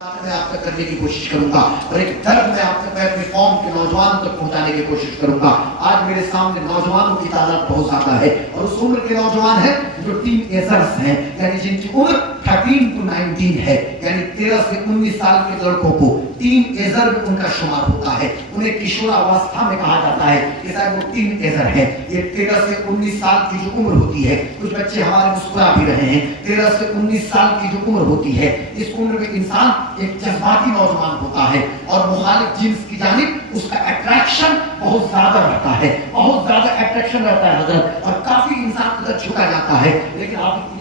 मैं आप तक करने की कोशिश करूंगा और एक दर्द मैं आप तक, मैं अपनी कौम के नौजवानों तक पहुंचाने की कोशिश करूंगा। आज मेरे सामने नौजवानों की तादाद बहुत ज्यादा है और उस उम्र के नौजवान हैं जो टीनएजर्स हैं, यानी जिनकी उम्र 13 to 19 है, यानी 13 से 19 साल के लड़कों को टीनएजर में उनका शुमार होता है। उन्हें किशोरावस्था में कहा जाता है कि शायद वो टीनएजर है। ये 13 से 19 साल की जो उम्र होती है, कुछ बच्चे हमारे मुस्कुरा भी रहे हैं, 13 से 19 साल की जो उम्र होती है, इस उम्र में इंसान एक जज्बाती नौजवान होता है और मुखालिफ जिन्स की जानिब उसका अट्रैक्शन बहुत ज्यादा रहता है, बहुत ज्यादा अट्रैक्शन रहता है हजरत, और काफी इंसान उधर झुका जाता है। लेकिन आप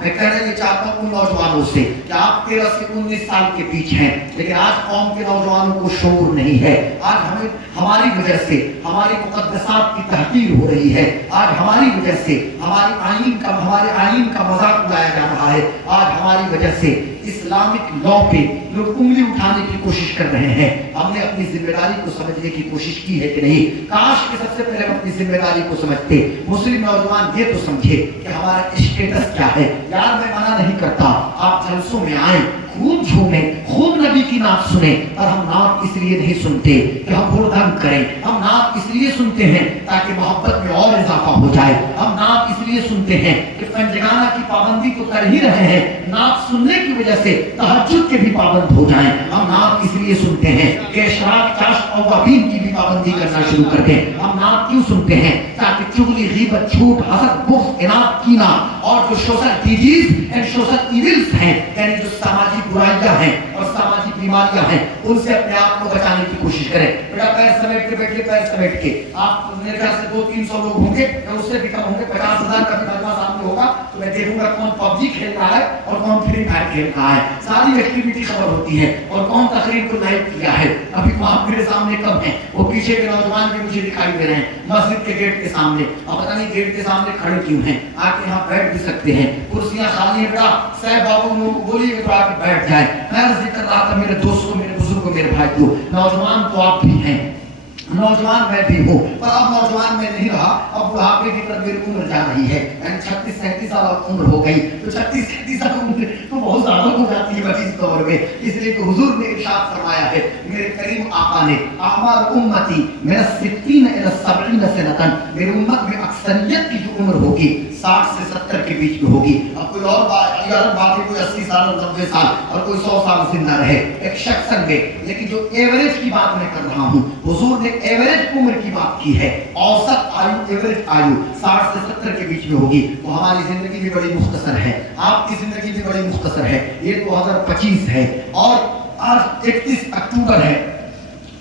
मैं कहना ये चाहता हूँ उन नौजवानों से कि आप 13 से 19 साल के बीच हैं, लेकिन आज कौम के नौजवानों को शऊर नहीं है। आज हमें हमारी वजह से हमारी मुक़द्दसात की तहकीर हो रही है। आज हमारी वजह से हमारे आईन का मजाक उड़ाया जा रहा है। आज हमारी वजह से इस्लामिक लॉ पे लोग उंगली उठाने की कोशिश कर रहे हैं। हमने अपनी जिम्मेदारी को समझने की कोशिश की है कि नहीं? काश कि सबसे पहले हम अपनी जिम्मेदारी को समझते। मुस्लिम नौजवान ये तो समझे कि हमारा स्टेटस क्या है। यार मैं मना नहीं करता, आप जलसों में आए, खूब झूमे, खूब नबी की नात सुने, और हम नात इसलिए नहीं सुनते कि हम हुड़दंग करें। हम नात इसलिए सुनते हैं ताकि मोहब्बत में और इजाफा हो जाए। हम नात इसलिए सुनते हैं कि पंजगाना की पाबंदी तो कर ही रहे हैं, नात सुनने की वजह से तहज्जुद के भी पाबंद हो जाएं। हम नात इसलिए सुनते हैं कि इशराक, चाश और वाबीन की भी पाबंदी करना शुरू कर दें। हम नात क्यों सुनते हैं? ताकि चुगली, गीबत, झूठ, हसद, बुग़्ज़, इनाद, कीना और जो social disease and social evils हैं, यानी जो सामाजिक बुराइयां हैं और सामाजिक बीमारियां हैं, उनसे अपने आप को बचाने की कोशिश करें। बेटा पैर समेट के बैठिए, पैर समेट के। आप मेरे ख्याल से 200-300 लोग होंगे या उससे भी कम होंगे, 50,000 का भी मजमा सामने होगा, तो मैं देखूंगा कौन पबजी खेल रहा है और कौन फ्री फायर खेल रहा है। सारी एक्टिविटी खबर होती है और कौन तकरीर को लाइव किया है। अभी वहां मेरे सामने कम है, वो पीछे के नौजवान भी मुझे दिखाई दे रहे हैं मस्जिद के गेट के सामने। अब पता नहीं गेट के सामने खड़े क्यों हैं, आके यहाँ बैठ भी सकते हैं, कुर्सियां खाली है। बेटा साहब बाबू बोलिए तो आके बैठ जाए। मैं अर्ज कर रहा था मेरे दोस्तों, मेरे बुजुर्गों, मेरे भाइयों, नौजवान तो आप भी हैं, नौजवान मैं भी हूँ, पर अब नौजवान मैं नहीं रहा। अब बुढ़ापे की तरफ मेरी उम्र जा रही है, यानी 36-37 साल उम्र हो गई। तो 36-37 साल उम्र तो बहुत ज्यादा हो जाती है बड़ी दौर में। इसलिए तो हुजूर ने इरशाद फरमाया है, मेरे करीम आका ने, आमार उम्मती मेरा 60 इला 70 सनतन, मेरी उम्मत में अक्सरियत की जो उम्र होगी 60 से 70 के बीच में होगी। अब कोई और बात है, कोई 80 साल और 90 साल और कोई 100 साल जिंदा रहे, एक शख्स में। लेकिन जो एवरेज की बात मैं कर रहा हूँ, हुजूर ने एवरेज उम्र की बात की है। औसत आयु, एवरेज आयु 60 से 70 के बीच में होगी। तो हमारी जिंदगी भी बड़ी मुख्तसर है, आपकी जिंदगी भी बड़ी मुख्तसर है। ये 2025 है और आज 31 अक्टूबर है,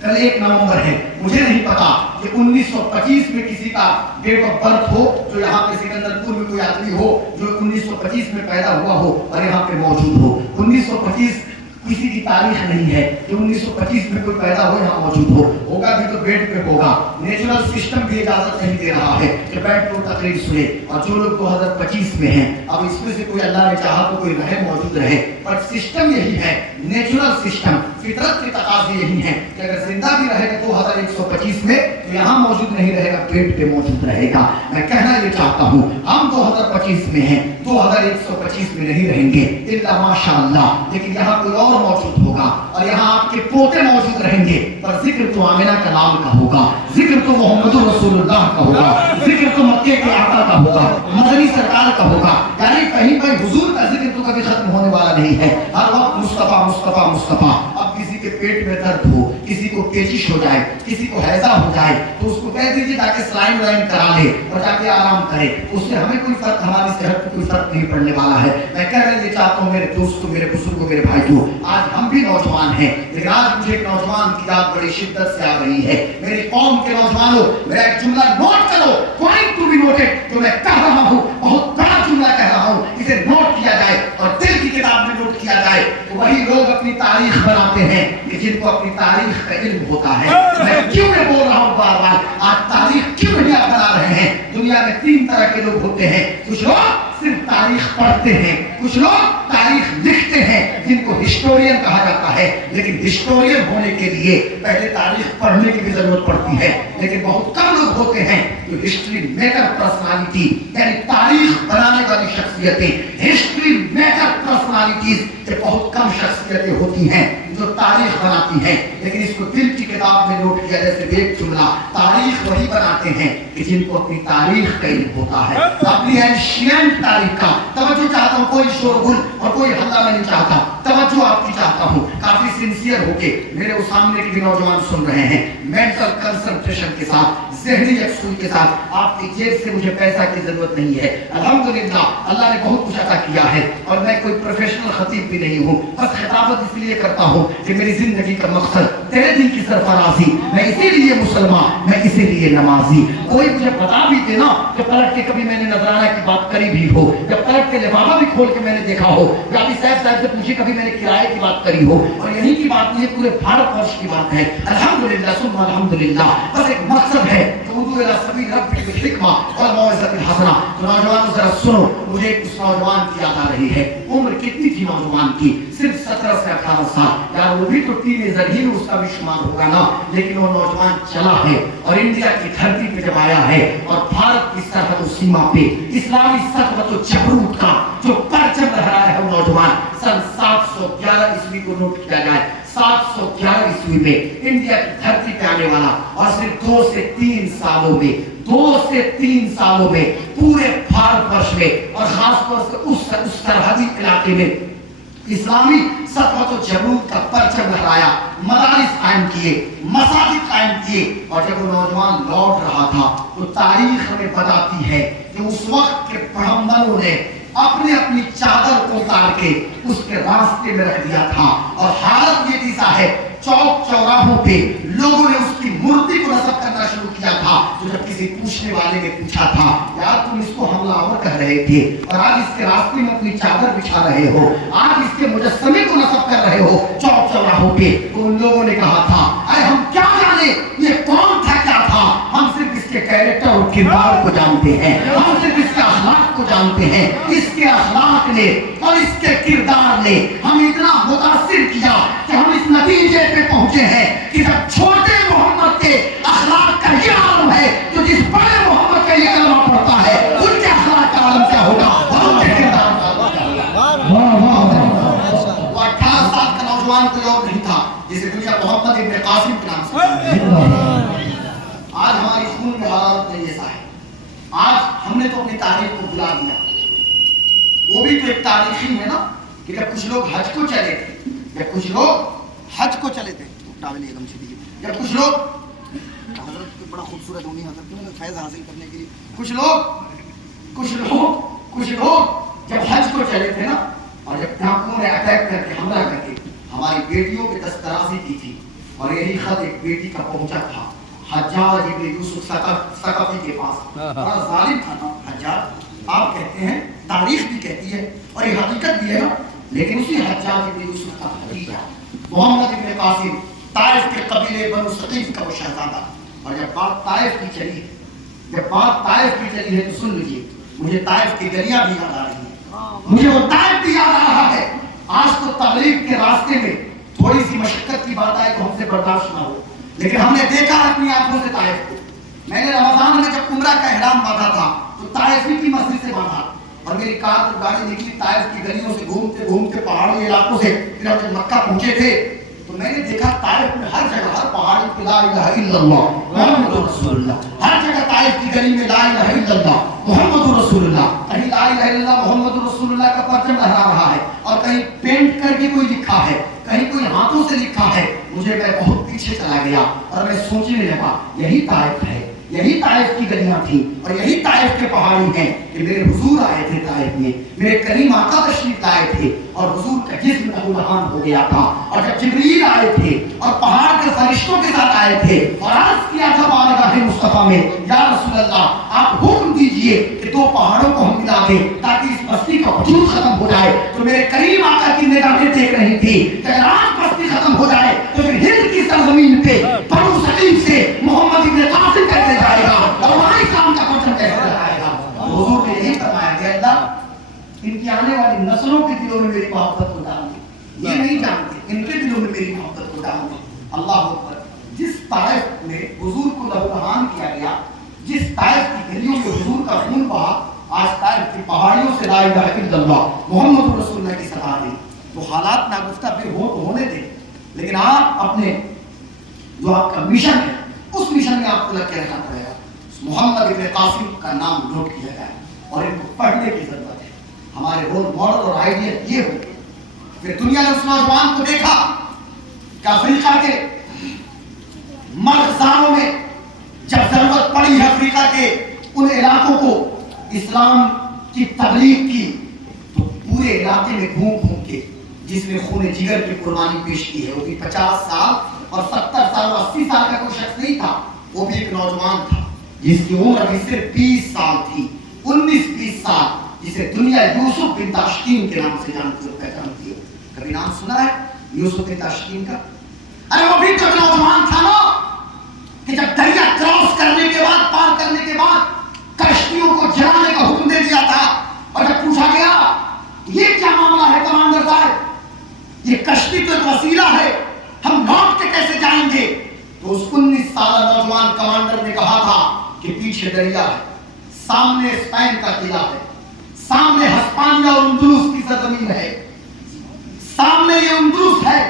कल 1 नवंबर है। मुझे नहीं पता कि 1925 में किसी का डेट ऑफ बर्थ हो, जो यहाँ पे सिकंदरपुर में कोई आदमी हो जो 1925 में पैदा हुआ हो और यहाँ पे मौजूद हो। 1925 किसी की तारीख नहीं है कि 1925 में कोई पैदा हो यहाँ मौजूद हो। होगा भी तो बेड पे होगा। नेचुरल सिस्टम भी इजाजत नहीं दे रहा है कि बैठ को तकरीर सुने। और जो लोग 2025 में हैं, अब इसमें से कोई अल्लाह ने चाहा तो कोई रहे, मौजूद रहे, पर सिस्टम यही है, नेचुरल सिस्टम, फितरत के तकाज़े यही है कि अगर जिंदा भी रहेगा 2125 में तो यहाँ मौजूद नहीं रहेगा, बेड पे मौजूद रहेगा। मैं कहना ये चाहता हूँ, हम 2025 में हैं, 2125 में नहीं रहेंगे इल्ला माशाअल्लाह। लेकिन यहाँ कोई और मौजूद होगा और यहाँ आपके पोते मौजूद रहेंगे, पर जिक्र तो आमिना का नाम का होगा, जिक्र तो मोहम्मद रसूलुल्लाह का होगा, जिक्र तो मक्के के आका का होगा, मदनी सरकार का होगा। यानी कहीं पर हुजूर का जिक्र तो कभी खत्म होने वाला नहीं है। हर वक्त मुस्तफा मुस्तफा मुस्तफा। अब किसी के पेट में दर्द हो, किसी को पेचिश हो जाए, किसी को हैजा हो जाए, तो उसको कह दीजिए जाके सलाइन वाइन करा ले और जाके आराम करे। उससे हमें कोई फर्क, हमारी सेहत पर कोई फर्क नहीं पड़ने वाला है। मैं कहना ये चाहता हूँ मेरे दोस्तों, मेरे बुजुर्गों, मेरे भाइयों, आज हम भी नौजवान हैं, लेकिन आज मुझे एक नौजवान की याद बड़ी शिद्दत से आ रही है। मेरी कौम के नौजवानों, मेरा एक जुमला नोट करो, पॉइंट टू बी नोटेड। जो मैं कह रहा हूँ बहुत बड़ा जुमला कह रहा हूँ, इसे नोट किया जाए और दिल की किताब में नोट किया जाए। तो वही लोग अपनी तारीख बनाते हैं कि जिनको अपनी तारीख का इल्म होता है। मैं क्यों ये बोल रहा हूँ बार बार, आज तारीख क्यों नहीं आप बना रहे हैं? दुनिया में 3 तरह के लोग होते हैं। कुछ लोग सिर्फ तारीख पढ़ते हैं, कुछ लोग तारीख लिखते हैं जिनको हिस्टोरियन कहा जाता है, लेकिन हिस्टोरियन होने के लिए पहले तारीख पढ़ने की भी जरूरत पड़ती है। लेकिन बहुत कम लोग होते हैं जो हिस्ट्री मेकर पर्सनालिटी यानी तारीख बनाने वाली शख्सियतें, हिस्ट्री मेकर पर्सनालिटीज, ये बहुत कम शख्सियतें होती हैं जो तारीख बनाती हैं। लेकिन इसको दिल की किताब में नोट किया, जैसे एक जुमला, तारीख वही बनाते हैं कि जिनको अपनी तारीख का इल्म होता है, अपनी एंशिएंट तारीख का। तवज्जो चाहता हूँ, कोई शोरगुल और कोई हल्ला मैं नहीं चाहता, तवज्जो आपकी चाहता हूँ, काफी सिंसियर होके मेरे वो सामने के भी नौजवान सुन रहे हैं, मेंटल कंसंट्रेशन के साथ, ज़हनी यकसूनी के साथ। आपकी जेब से मुझे पैसा की जरूरत नहीं है, अल्हम्दुलिल्लाह अल्लाह ने बहुत कुछ अता किया है, और मैं कोई प्रोफेशनल खतीब भी नहीं हूँ। बस खिताबत इसलिए करता हूँ कि मेरी जिंदगी का मकसद तेरे दिन की सरफराजी, मैं इसीलिए मुसलमान, मैं इसीलिए नमाजी। कोई मुझे बता भी देना कि पलट के कभी मैंने नजराना की बात करी भी हो, या पलट के लिफाफा भी खोल के मैंने देखा हो, या अभी साहब से पूछी कभी मैंने किराए की बात करी हो, और यही की बात नहीं है, पूरे भारतवर्ष की बात है। अल्हम्दुलिल्लाह सुम्मा अल्हम्दुलिल्लाह। बस एक मकसद है कि उदू इला सबील रब्बिक बिल हिकमा वल मौइज़तिल हसना। तो नौजवानों जरा सुनो, मुझे उस नौजवान की याद आ रही है। उम्र कितनी थी नौजवान की? सिर्फ 17 से 18 साल। यार वो भी तो टीनेजर ही में उसका भी शुमार होगा ना, लेकिन वो नौजवान चला है और इंडिया की धरती पे जब आया है और भारत की सरहद सीमा पे इस्लामी सरहद जबरूत का जो परचम लहराया है वो नौजवान सन 711 ईस्वी को नोट किया जाए, 711 ईस्वी में इंडिया की धरती पे आने वाला, और सिर्फ 2 से 3 सालों में, 2 से 3 सालों में पूरे भारतवर्ष में और खासतौर से उस सरहदी इलाके में इस्लामी सतवत जबरूत का परचम लहराया, मदारिस कायम किए, मसाजिद कायम किए। और जब वो नौजवान लौट रहा था तो तारीख हमें बताती है कि उस वक्त के पैगंबरों ने अपने अपनी चादर को उतार के उसके रास्ते में रख दिया था, और हालत ये ऐसा है चौक चौराहों पे लोगों ने उसकी मूर्ति को नस्ब करना शुरू किया था। तो जब किसी पूछने वाले ने पूछा था, यार तुम इसको हमलावर कह रहे थे और आज इसके रास्ते में अपनी चादर बिछा रहे हो, आज इसके मुजस्समे को नस्ब कर रहे हो चौक चौराहों पे, तो उन लोगों ने कहा था, अरे हम क्या जाने ये कौन था, क्या था, हम सिर्फ इसके कैरेक्टर और किरदार को जानते हैं, हम सिर्फ इसके अखलाक को जानते हैं। इसके अखलाक ने और इसके किरदार ने हमें इतना मुतासिर किया कि हम इस नतीजे पे पहुंचे हैं कि जब छोटे मोहम्मद के अखलाक का ये आलम है तो जिस बड़े मोहम्मद का ये कलमा पड़ता है उनके अखलाक का आलम क्या होगा और उनके किरदार का आलम क्या होगा। वो 18 साल का नौजवान कोई और नहीं था जिसे दुनिया मोहम्मद इब्न कासिम के नाम से। आज हमारी खून में हालत नहीं ऐसा है, आज हमने तो अपनी तारीख को भुला दिया। वो भी तो एक तारीख ही है ना कि जब कुछ लोग हज को चले थे, जब कुछ लोग हज को चले थे, टावल एकदम से दीजिए, जब कुछ लोग हजरत बड़ा खूबसूरत होनी हजरत फैज़ हासिल करने के लिए कुछ लोग जब हज को चले थे ना, और जब डाकुओं ने अटैक करके हमला करके हमारी बेटियों की दस्तराजी की थी, और यही खत एक बेटी का पहुंचा था हज्जाज इब्न यूसुफ सकफी के पास। बड़ा जालिम था ना हज्जाज, आप कहते हैं, तारीख भी कहती है और ये हकीकत भी है ना, लेकिन उसी हज्जाज इब्न यूसुफ का भतीजा मोहम्मद इब्न कासिम ताइफ के कबीले बनु सकीफ का वो शहजादा। और जब बात ताइफ की चली है, तो सुन लीजिए, मुझे ताइफ की गलियां भी याद आ रही है, मुझे वो ताइफ भी याद आ रहा है। आज तो तबलीग के रास्ते में थोड़ी सी मशक्कत की बात आए तो हमसे बर्दाश्त ना हो, लेकिन हमने देखा अपनी आंखों से ताइफ को। मैंने रमजान में जब उम्रा का एहराम बांधा था तो ताइफ की मस्जिद से बांधा, और मेरी कार और गाड़ी निकली ताइफ की गलियों से घूमते घूमते पहाड़ी इलाकों से, फिर हम जब मक्का पहुंचे थे तो मैंने देखा ताइफ में हर जगह, हर पहाड़ी पे ला इलाहा इल्लल्लाह मुहम्मदुर रसूलुल्लाह, हर जगह ताइफ की गली में ला इलाहा इल्लल्लाह मुहम्मदुर रसूलुल्लाह, कहीं ला इलाहा इल्लल्लाह मुहम्मदुर रसूलुल्लाह का परचम लहरा रहा है, और कहीं पेंट करके कोई लिखा है, कहीं कोई हाथों से लिखा है। मैं बहुत पीछे चला गया और मैं सोचने लगा, यही ताइफ है, यही ताइफ की गलियां थी और यही ताइफ के पहाड़ी हैं कि मेरे हुजूर आए थे ताइफ में, मेरे करीम आका तशरीफ लाए थे और हुजूर का जिस्म नहूलहान हो गया था। और जब जिब्रील आए थे और पहाड़ के फरिश्तों के साथ आए थे और अर्ज किया था बारगाह मुस्तफा में, या रसूल अल्लाह आप हुक्म दीजिए कि 2 पहाड़ों को हम मिला दें ताकि इस बस्ती का वजूद खत्म हो जाए, तो मेरे करीम आका की निगाहें देख रही थी कि अगर आज बस्ती खत्म हो जाए तो फिर हिंद की सरजमीन पे बनु सकीफ से मोहम्मद इब्न कासिम कैसे जाएगा और वहां इस्लाम का परचम कैसे लहराएगा। हुजूर ने यही फरमाया कि अल्लाह دلوں میں میری محبت کو ڈال دی. یہ نہیں جانتے ان کے دلوں میں میری محبت کو ڈال دی. اللہ اکبر. جس طائف میں حضور کو لہوحان کیا گیا, جس طائف کی گلیوں میں حضور کا خون بہا, آج طائف کی پہاڑیوں سے لا الہ الا اللہ محمد رسول اللہ کی صدا دی. تو حالات ناگفتہ پھر ہونے دیں, لیکن آپ اپنے جو آپ کا مشن ہے اس مشن میں آپ کو لگ کے رہنا پڑے گا. محمد ابن قاسم کا نام نوٹ کیا جائے اور ان کو پڑھنے کی ضرورت ہے. ہمارے رول ماڈل اور آئیڈیل یہ ہو. پھر دنیا نے اس نوجوان کو دیکھا کہ افریقہ کے مرغزاروں میں جب ضرورت پڑی ہے افریقہ کے ان علاقوں کو اسلام کی تبلیغ کی, تو پورے علاقے میں گھوم گھوم کے جس نے خون جگر کی قربانی پیش کی ہے, وہ بھی 50 سال اور 70 سال اور 80 سال کا کوئی شخص نہیں تھا, وہ بھی ایک نوجوان تھا جس کی عمر ابھی صرف 20 سال تھی, 19-20 سال, جسے دنیا یوسف بن تاشقین کے نام سے جانتی ہے, پہچانتی ہے. کبھی نام سنا ہے یوسف بن تاشقین کا؟ ارے وہ بھی تو نوجوان تھا نا کہ جب دریا کراس کرنے کے بعد, پار کرنے کے بعد کشتیوں کو جلانے کا حکم دے دیا تھا, اور جب پوچھا گیا یہ کیا معاملہ ہے کمانڈر صاحب, یہ کشتی تو ایک وسیلہ ہے, ہم لوٹ کے کیسے جائیں گے؟ تو اس 19 سالہ نوجوان کمانڈر نے کہا تھا کہ پیچھے دریا ہے, سامنے اسپین کا قلعہ ہے, سامنے ہسپانیہ اور اندلس کی سرزمین ہے, سامنے یہ اندلس ہے,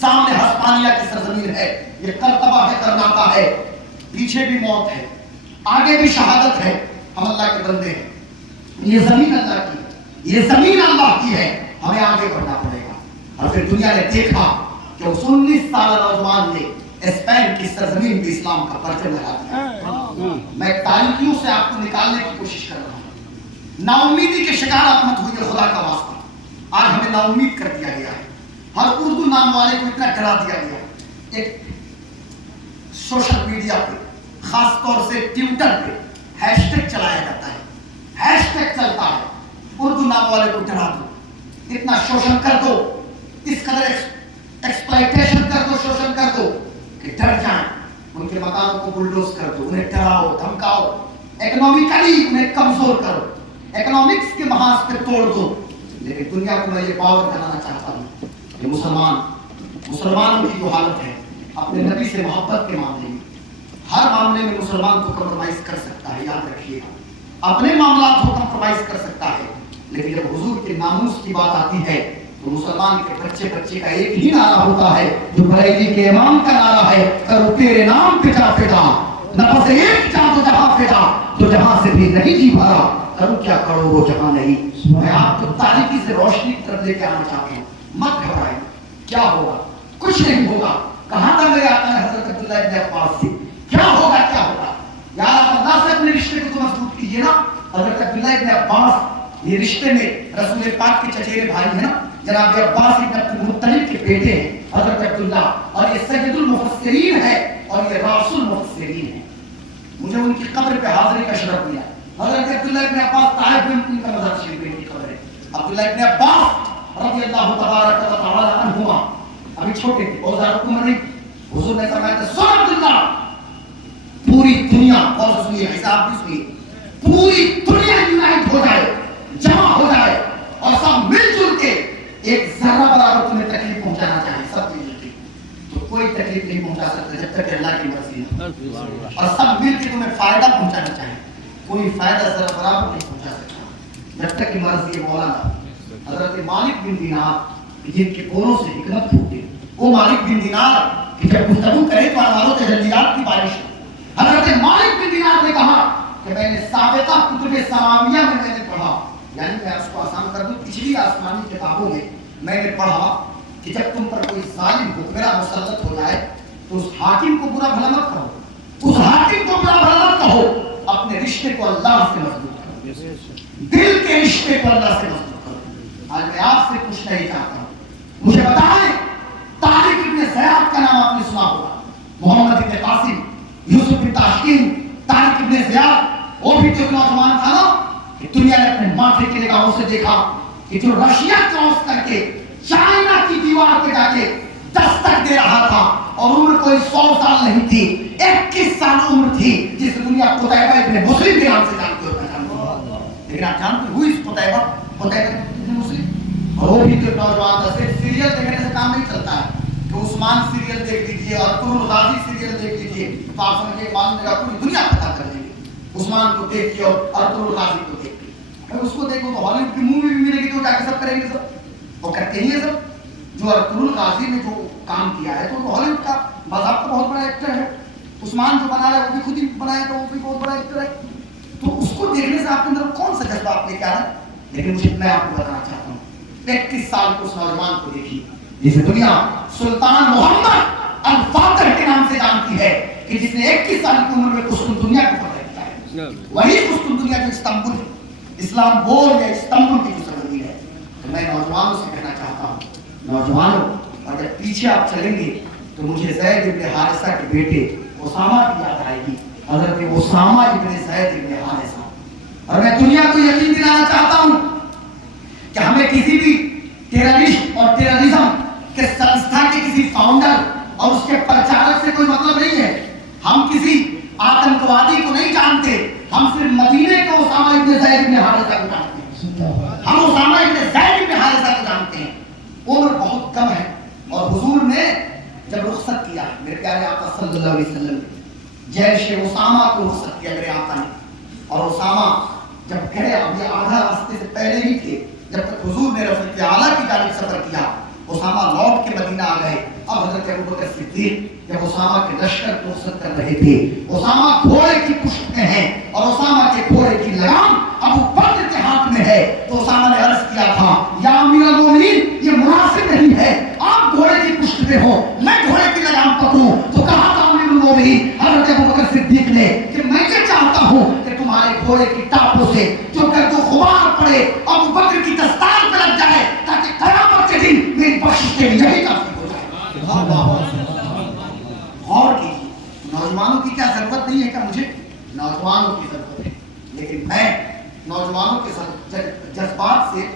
سامنے ہسپانیہ کی سرزمین ہے, یہ قرطبہ ہے, کرناٹا ہے, پیچھے بھی موت ہے, آگے بھی شہادت ہے. ہم اللہ کے بندے ہیں, یہ زمین اللہ کی, یہ زمین اللہ کی ہے, ہمیں آگے بڑھنا پڑے گا. اور پھر دنیا نے دیکھا کہ اس 19 سالہ نوجوان نے اسپین کی سرزمین پہ اسلام کا پرچم لہرا دیا. میں تاریخیوں سے آپ کو نکالنے کی کوشش کر رہا ہوں. نا امیدی کے شکار آپ مت ہوئیے, خدا کا واسطہ. آج ہمیں نا امید کر دیا گیا ہے, ہر اردو نام والے کو اتنا ڈرا دیا گیا. ایک سوشل میڈیا پہ, خاص طور سے ٹویٹر پہ ہیش ٹیگ چلایا جاتا ہے, ہیش ٹیگ چلتا ہے, اردو نام والے کو ڈرا دو, اتنا شوشن کر دو, اس قدر ایکسپلائٹیشن کر دو, شوشن کر دو کہ ڈر جائیں, ان کے مکانوں کو بلڈوز کر دو, انہیں ڈراؤ دھمکاؤ, اکنامکلی انہیں کمزور کرو, اکنامکس کے محاذ پہ توڑ دو. لیکن دنیا کو میں یہ باور کرانا چاہتا ہوں کہ مسلمانوں کی جو حالت ہے اپنے نبی سے محبت کے معاملے میں, ہر معاملے میں مسلمان کو کمپرومائز کر سکتا ہے, یاد رکھیے گا. اپنے معاملات کو کمپرومائز کر سکتا ہے, لیکن جب حضور کے ناموس کی بات آتی ہے تو مسلمان کے بچے کا ایک ہی نعرہ ہوتا ہے جو بریلی کے امام کا نعرہ ہے, کرو تیرے نام پہ جا فدا, نفس ایک جا تو جہاں فدا, تو جہاں سے بھی نہیں جی بھرا, کروں کیا کرو وہ جہاں نہیں. میں آپ کو تاریکی سے روشنی کی طرف لے کے آنا چاہتا ہوں. مت گھبرائیں, کیا ہوگا؟ کچھ نہیں ہوگا. کہاں تھا میرے آقا نے حضرت عبداللہ ابن عباس سے, کیا ہوگا کیا ہوگا؟ یار آپ اللہ سے اپنے رشتے کو تو مضبوط کیجیے نا. حضرت عبداللہ ابن عباس یہ رشتے میں رسول پاک کے چچیرے بھائی ہیں نا, جناب عباس ابن عبد المطلب کے بیٹے ہیں حضرت عبداللہ, اور یہ سید المفسرین ہے اور یہ راس المفسرین ہے. مجھے ان کی قبر پہ حاضری کا شرف ملا. حضرت عبداللہ ابن عباس طائف میں ان کا مزار شریف میں ان کی قبر ہے. عبداللہ ابن عباس رضی اللہ تبارک و تعالی عنہما ابھی چھوٹے تھے, بہت زیادہ عمر نہیں. حضور نے فرمایا تھا سن عبداللہ, پوری دنیا, اور سنیے حساب بھی سنیے, پوری دنیا یونائٹ ہو جائے, جمع ہو جائے, اور سب مل جل کے ایک ذرہ برابر تمہیں تکلیف پہنچانا چاہے, سب مل جل کے, تو کوئی تکلیف نہیں پہنچا سکتا جب تک اللہ کی مرضی ہے. اور سب مل کے تمہیں فائدہ پہنچانا چاہے, کوئی فائدہ ذرا برابر نہیں پہنچا سکتا جب تک کہ مرضی مولانا حضرت مالک بن دینار جن کے بولوں سے حکمت پھوٹے, وہ مالک بن دینار کہ جب گفتگو کرے تو انواروں تجلیات کی بارش. حضرت مالک بن دینار نے کہا کہ میں نے سابقہ کتب سماویہ میں نے پڑھا, یعنی میں اس کو آسان کر دوں, پچھلی آسمانی کتابوں میں نے پڑھا کہ جب تم پر کوئی ظالم حکمراں مسلط ہو جائے تو اس حاکم کو برا بھلا مت کہو, اس حاکم کو برا بھلا مت کہو, اپنے رشتے کو اللہ سے مضبوط کرو, دل کے رشتے کو اللہ سے مضبوط کرو. آج میں آپ سے پوچھنا ہی چاہتا ہوں, مجھے بتائیں طارق ابن زیاد کا نام آپ نے سنا ہوگا, محمد ابن قاسم, یوسف بن تاشقین, طارق ابن زیاد, وہ بھی تو ایک نوجوان تھا نا کہ دنیا نے اپنے ماتھے کی نگاہوں سے دیکھا کہ جو رشیا کراس کر کے چائنا کی دیوار پہ جا کے دستک دے رہا تھا, اور عمر کوئی 100 سال نہیں تھی, 21 سال عمر تھی, جس دنیا قتیبہ ابن مسلم کے نام سے جانتی ہوتا ہے. لیکن آپ جانتے ہوئی اس قتیبہ ابن مسلم اور وہ بھی تو نوجوان تھا. صرف سیریل دیکھنے سے کام نہیں چلتا ہے کہ عثمان سیریل دیکھ لیجیے اور ارطغرل غازی سیریل دیکھ لیجیے تو آپ سمجھیے معلوم میرا پوری دنیا پتا کر لیں گے. عثمان کو دیکھ کے اور ارطغرل غازی کو دیکھ کے, اگر اس کو دیکھو تو ہالی ووڈ کی مووی بھی ملے گی تو جا کے سب کریں گے, سب وہ کرتے ہی ہیں سب. جو ارطغرل غازی نے جو کام کیا ہے تو وہ ہالی ووڈ کا باضابطہ بہت بڑا ایکٹر ہے. عثمان جو بنا رہا ہے وہ بھی خود ہی بنایا تو وہ بھی بہت بڑا ایکٹر ہے. تو اس کو دیکھنے سے آپ کے اندر کون سا جذبہ آپ لے کے آ رہا ہے. لیکن میں آپ کو بتانا چاہتا ہوں 31 سال کو اس نوجوان کو دیکھیے جسے دنیا سلطان محمد الفاتح کے نام سے جانتی ہے, کہ جس نے 21 سال کی عمر میں قسطنطنیہ دنیا کو فتح کیا ہے. وہی قسطنطنیہ جو استنبول اسلام بول یا استنبول کی جو سرزمین ہے. تو میں نوجوانوں سے کہنا چاہتا ہوں, نوجوانوں اگر پیچھے آپ چلیں گے تو مجھے زید ابن حارثہ کے بیٹے اسامہ کی یاد آئے گی, حضرت اسامہ ابن زید ابن حارثہ. اور میں دنیا کو یقین دلانا چاہتا ہوں کہ ہمیں کسی بھی ٹیررسٹ اور ٹیررزم کے سنستھا کے کسی فاؤنڈر اور اس کے پرچارک سے کوئی مطلب نہیں ہے. ہم کسی آتنکوادی کو نہیں جانتے, ہم صرف مدینے کے اسامہ ابن زید ابن حارثہ کو جانتے ہیں. ہم اسامہ ابن زید ابن حارثہ کو جانتے ہیں. عمر بہت کم ہے اور حضور نے جب رخصت کیا میرے پیارے آقا صلی اللہ علیہ وسلم نے جیش اسامہ کو رخصت کیا میرے آقا نے, اور اسامہ جب گئے اب یہ آدھا راستے سے پہلے ہی تھے جب تک حضور نے رفیق اعلیٰ کی جانب سفر کیا. اسامہ لوٹ کے مدینہ آ گئے. اب حضرت ابوبکر صدیق جب اسامہ کے لشکر کو رخصت کر رہے تھے, اسامہ گھوڑے کی پشت میں ہے اور اسامہ کے گھوڑے کی لگام ابو بکر کے ہاتھ میں ہے. تو اسامہ نے عرض کیا تھا یا امیر المومنین یہ مناسب نہیں ہے, آپ گھوڑے کی پشت پہ ہو میں گھوڑے کی لگام پکڑوں. تو کہا تھا امیر المومنین حضرت ابوبکر صدیق نے کہ میں یہ چاہتا ہوں کہ تمہارے گھوڑے کی ٹاپوں سے جو گرد و غبار پڑے ابو بکر کی دستار پہ لگ جائے تاکہ قیامت کے دن میری بخشش کے لیے یہی کافی ہو جائے. غور کیجیے, نوجوانوں کی کیا ضرورت نہیں ہے, کہ مجھے نوجوانوں کی ضرورت ہے, لیکن میں نوجوانوں کے جذبات سے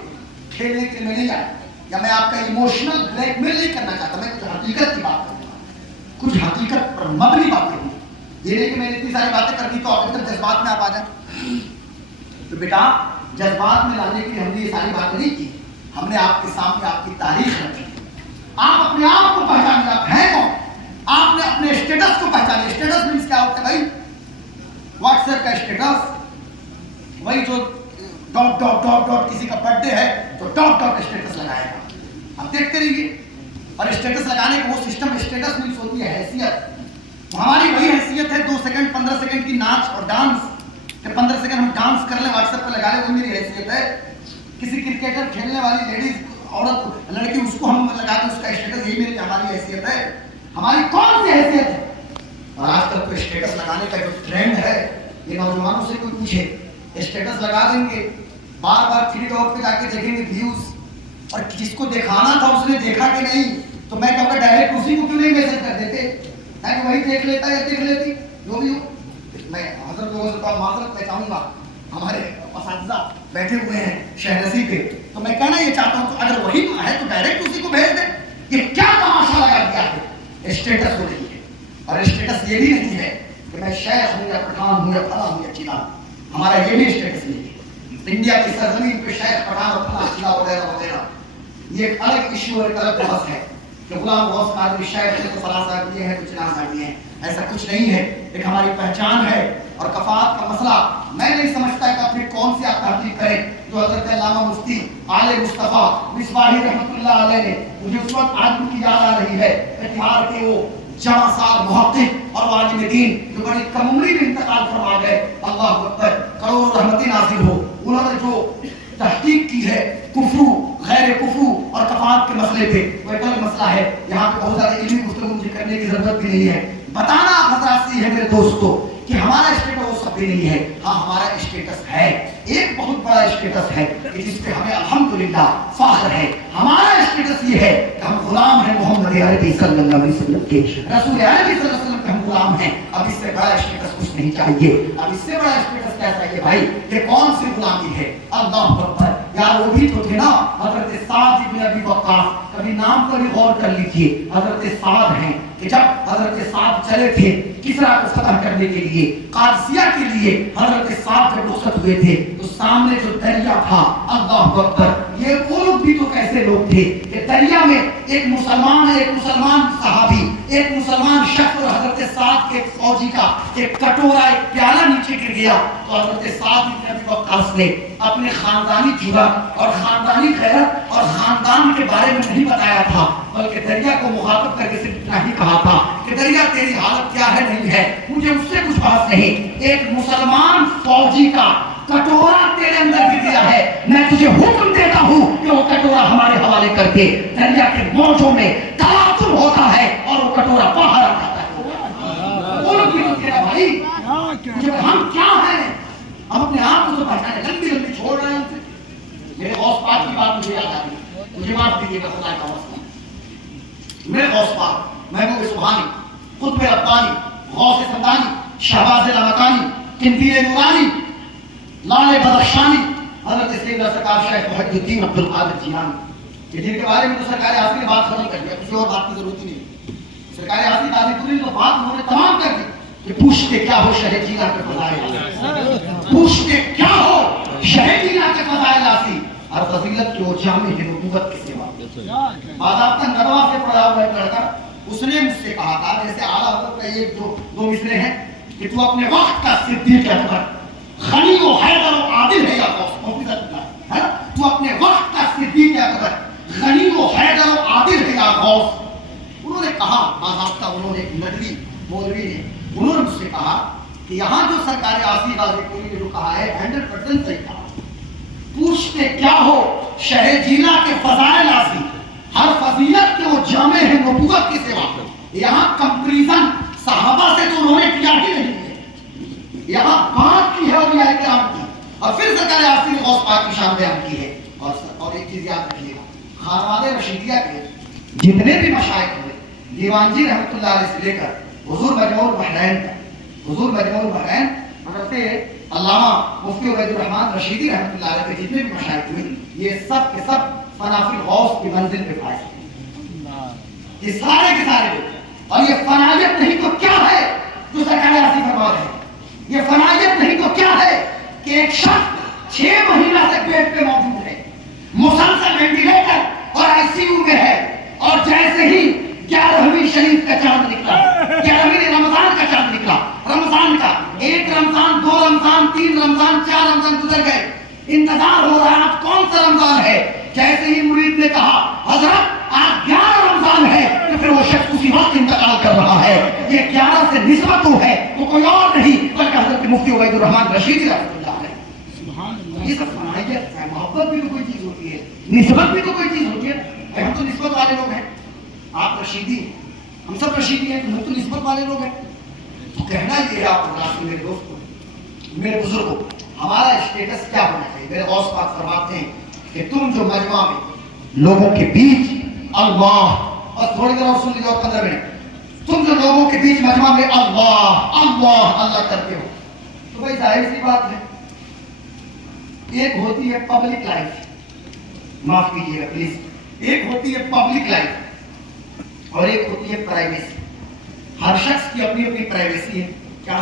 کھیلنے کے لیے نہیں آیا, یا میں آپ کا ایموشنل بلیک میل نہیں کرنا چاہتا. میں کچھ حقیقت کی بات کروں, کچھ حقیقت پر مبنی باتیں ہوں. یہ نہیں کہ میں نے اتنی ساری باتیں کر دی تو آپ ادھر جذبات میں آپ آ جائیں. تو بیٹا جذبات میں لانے کے لیے ہم نے یہ ساری باتیں نہیں کی, ہم نے آپ کے سامنے آپ کی تاریخ رکھی. آپ اپنے آپ کو پہچانے, آپ ہیں کون, آپ نے اپنے اسٹیٹس کو پہچانے. اسٹیٹس مینس کیا ہوتا ہے بھائی, واٹس ایپ کا اسٹیٹس وہی جو ڈاٹ ڈاٹ ڈاٹ ڈاٹ کسی کا برتھ ڈے ہے تو ڈاٹ ڈاٹ اسٹیٹس لگائے گا. آپ دیکھتے رہیے. اور اسٹیٹس لگانے کا وہ سسٹم, اسٹیٹس مینس ہوتی ہے حیثیت. ہماری وہی حیثیت ہے 2 سیکنڈ 15 سیکنڈ کی ناچ اور ڈانس, کہ 15 سیکنڈ ہم ڈانس کر لیں واٹس ایپ پہ لگا لیں, وہی میری حیثیت ہے. کسی کرکٹر کھیلنے والی لیڈیز عورت لڑکی اس کو ہم لگا دیں اس کا اسٹیٹس, یہی میری ہماری حیثیت ہے. ہماری کون سی حیثیت ہے. اور آج کل تو اسٹیٹس لگانے کا جو ٹرینڈ ہے, یہ نوجوانوں سے کوئی پوچھے اسٹیٹس لگا دیں گے, بار بار 3 ڈاٹ پہ جا کے دیکھیں گے ویوز, اور جس کو دکھانا تھا اس نے دیکھا کہ نہیں. تو میں کہوں گا ڈائریکٹ اسی کو کیوں نہیں میسج کر دیتے, کہ وہی دیکھ لیتا یا دیکھ لیتی جو بھی ہو. میں حضرت لوگوں سے معذرت میں چاہوں گا, ہمارے اساتذہ بیٹھے ہوئے ہیں شہرسی پہ, تو میں کہنا یہ چاہتا ہوں کہ اگر وہی ہے تو ڈائریکٹ اسی کو بھیج دیں. یہ کیا تماشا لگا دیا ہے, اسٹیٹس کو نہیں ہے. اور اسٹیٹس یہ بھی نہیں ہے کہ میں شیخ ہوں یا پٹھان ہوں یا فلاں ہوں یا چنا, ہمارا یہ بھی اسٹیٹس نہیں ہے. انڈیا کی سرزمین پہ شیخ پٹھان اور فلاں چنا وغیرہ وغیرہ یہ ایک الگ ایشو اور ایک الگ بحث ہے کہ غلام غوث قادری شیخ ہے تو فلاں صاحب یہ ہے تو چنا صاحب یہ ہے. ایسا کچھ نہیں ہے. ایک ہماری پہچان ہے. اور کفاءت کا مسئلہ میں نہیں سمجھتا کہ اپنی کون سی آپ تحقیق کریں. جو حضرت علامہ مفتی آل مصطفیٰ مصباحی رحمۃ اللہ علیہ نے, مجھے اس وقت آج ان کی یاد آ رہی ہے, کٹیہار کے وہ جامع صاحب محقق اور عالم دین جو بڑی کم عمری میں انتقال فرما گئے. اللہ اکبر, کروڑ رحمتیں نازل ہو. انہوں نے جو تحقیق کی ہے کفر غیر کفر اور کفاءت کے مسئلے پہ, وہ ایک الگ مسئلہ ہے. یہاں پہ بہت زیادہ علمی گفتگو مجھے کرنے کی ضرورت بھی نہیں ہے. بتانا حضرات سے ہے میرے دوستو کہ ہمارا اسٹیٹس وہ سب بھی نہیں ہے. ہاں ہمارا اسٹیٹس ہے, ایک بہت بڑا اسٹیٹس ہے کہ جس پہ ہمیں الحمدللہ فخر ہے. ہمارا اسٹیٹس یہ ہے کہ ہم غلام ہیں محمد عربی صلی اللہ علیہ وسلم کے, رسول عربی صلی اللہ علیہ وسلم کے ہم غلام ہیں. اب اس سے بڑا اسٹیٹس کچھ نہیں چاہیے. اب اس سے بڑا اسٹیٹس کیا چاہیے بھائی, کہ کون سی غلامی ہے. اللہ اکبر, یار وہ بھی تو تھے نا حضرت سعد بن ابی وقاص, کبھی نام پر بھی غور کر لیجیے. حضرت سعد ہیں کہ جب حضرت سعد چلے تھے کسرا کو فتح کرنے کے لیے, قادسیہ کے لیے, حضرت سعد جب رخصت ہوئے تھے تو سامنے جو دریا تھا, اللہ اکبر, یہ وہ لوگ بھی تو کیسے ऐसे लोग थे कि दरिया में एक मुसलमान सहाबी, एक मुसलमान शख्स और हजरत साद के फौजी का एक कटोरा, एक प्याला नीचे गिर गया तो हजरत साद इब्न अबी वक्कास ने अपने खानदानी जुरात और खानदानी गैरत और खानदान के बारे में नहीं बताया था, बल्कि दरिया को मुखातब करके सिर्फ इतना ही कहा था कि दरिया तेरी हालत क्या है, नहीं है, मुझे उससे कुछ बात नहीं, एक मुसलमान फौजी का कटोरा तेरे अंदर गिर गया है, मैं तुझे हुक्म देता हूँ कि वो कटोरा हमारे हवाले करके दरिया के मौजों में तलातुम होता है और वो कटोरा बाहर आ जाता है। बोलो कि तो तेरा भाई, मुझे हम क्या हैं, हम अपने आप को तो पहचाने लंबी छोड़ रहे हैं। मेरे गौस पाक की बात मुझे याद आ रही, मुझे माफ कीजिएगा खुदा का वास्ता। मेरे गौस पाक महबूब सुभानी, खुतबे रब्बानी, गौस समदानी, शहबाज लमकानी, किंतीर नूरानी, लाले बदख्शानी, हज़रत सैयदना सरकार शेख मुहिद्दीन अब्दुल कादिर जीलानी, ये जिनके बारे में तो सरकार आसिफ ने बात खत्म कर दिया, किसी और बात की जरूरत ही नहीं। सरकार आसिफ ताज़ीपुरी तो बात उन्होंने तमाम कर दी कि पूछते क्या हो शहे जीला के फज़ाइल, पूछते क्या हो शहे जीला के फज़ाइल आसी, और फजीलत की वो जामे है नबूवत की सेवा। बाज़ाब्ता नदवा से पढ़ा हुआ एक लड़का, उसने मुझसे कहा था, जैसे आला हज़रत का ये दो मिसरे हैं कि तू अपने वक्त का सिद्दीक़ अकबर, गनी व हैदर व आदिल है या गौस, है ना, तू अपने वक्त का सिद्दीक़ अकबर, गनी व हैदर व आदिल है या गौस। उन्होंने कहा, बाज़ाब्ता उन्होंने एक नदवी मौलवी ने उन्होंने मुझसे कहा कि यहाँ जो सरकार आसिफ गाज़ीपुरी ने जो कहा है 100% सही कहा। पूछते क्या हो शहे जीला के फज़ाइल आसी, हर फजीलत के वो जामे हैं नबूवत की सेवा। यहाँ कंपैरिजन सहाबा से तो उन्होंने किया ही नहीं है, यहाँ बात की है औलिया किराम की, और फिर सरकार आसिफ ने गौस पाक की शान बयान की है। और एक चीज याद रखिएगा, खानवादे रशीदिया के जितने भी मशाइख हुए, दीवान जी रहमतुल्लाह अलैह से लेकर हुजूर मजमूउल बहरैन तक, हुजूर मजमूउल बहरैन हज़रत अल्लामा मुफ्ती उबैदुर रहमान रशीदी रहमतुल्लाह अलैह के जितने भी मशाइख हुए, ये सब के सब फनाफिल गौस की मंजिल पे फायज हैं, ये सारे के सारे लोग। और ये फनायत नहीं तो क्या है जो सरकार आसिफ फरमा रहे हैं, ये फनायत नहीं तो क्या है कि एक शख्स 6 महीना से बेड पे मौजूद है, मुसलसल वेंटिलेटर और आईसीयू में है, और जैसे ही 11वीं शरीफ का चांद निकला, 11वीं रमजान का चांद निकला, रमजान का 1 रमजान, 2 रमजान, 3 रमजान, 4 रमजान गुजर गए, इंतजार हो रहा है आज कौन सा रमजान है। जैसे ही मुरीद ने कहा हजरत आज 11 रमजान है, तो फिर वो शख्स उसी वक्त इंतकाल कर रहा है। ये 11 से निस्बत है, वो कोई और नहीं बल्कि हजरत मुफ्ती उबैदुर रहमान रशीदी रहमतुल्लाह अलैह। ये सब फनायत है, मोहब्बत भी तो कोई चीज होती है, निस्बत भी तो कोई चीज होती है। हम तो निस्बत वाले लोग हैं, आप रशीदी, हम सब रशीदी हैं, हम तो निस्बत वाले लोग हैं। तो कहना ये है आपको मेरे दोस्तों, मेरे बुजुर्गों, हमारा स्टेटस क्या होना चाहिए। मेरे गौस पाक फरमाते हैं कि तुम जो मजमा में लोगों के बीच अल्लाह, और थोड़ी देर और सुन लीजिए, 15 मिनट, तुम जो लोगों के बीच मजमा में अल्लाह अल्लाह अल्लाह करते हो, तो भाई जाहिर सी बात है, एक होती है पब्लिक लाइफ, माफ कीजिएगा प्लीज, एक होती है पब्लिक लाइफ और एक होती है प्राइवेसी। हर शख्स की अपनी अपनी प्राइवेसी है, क्या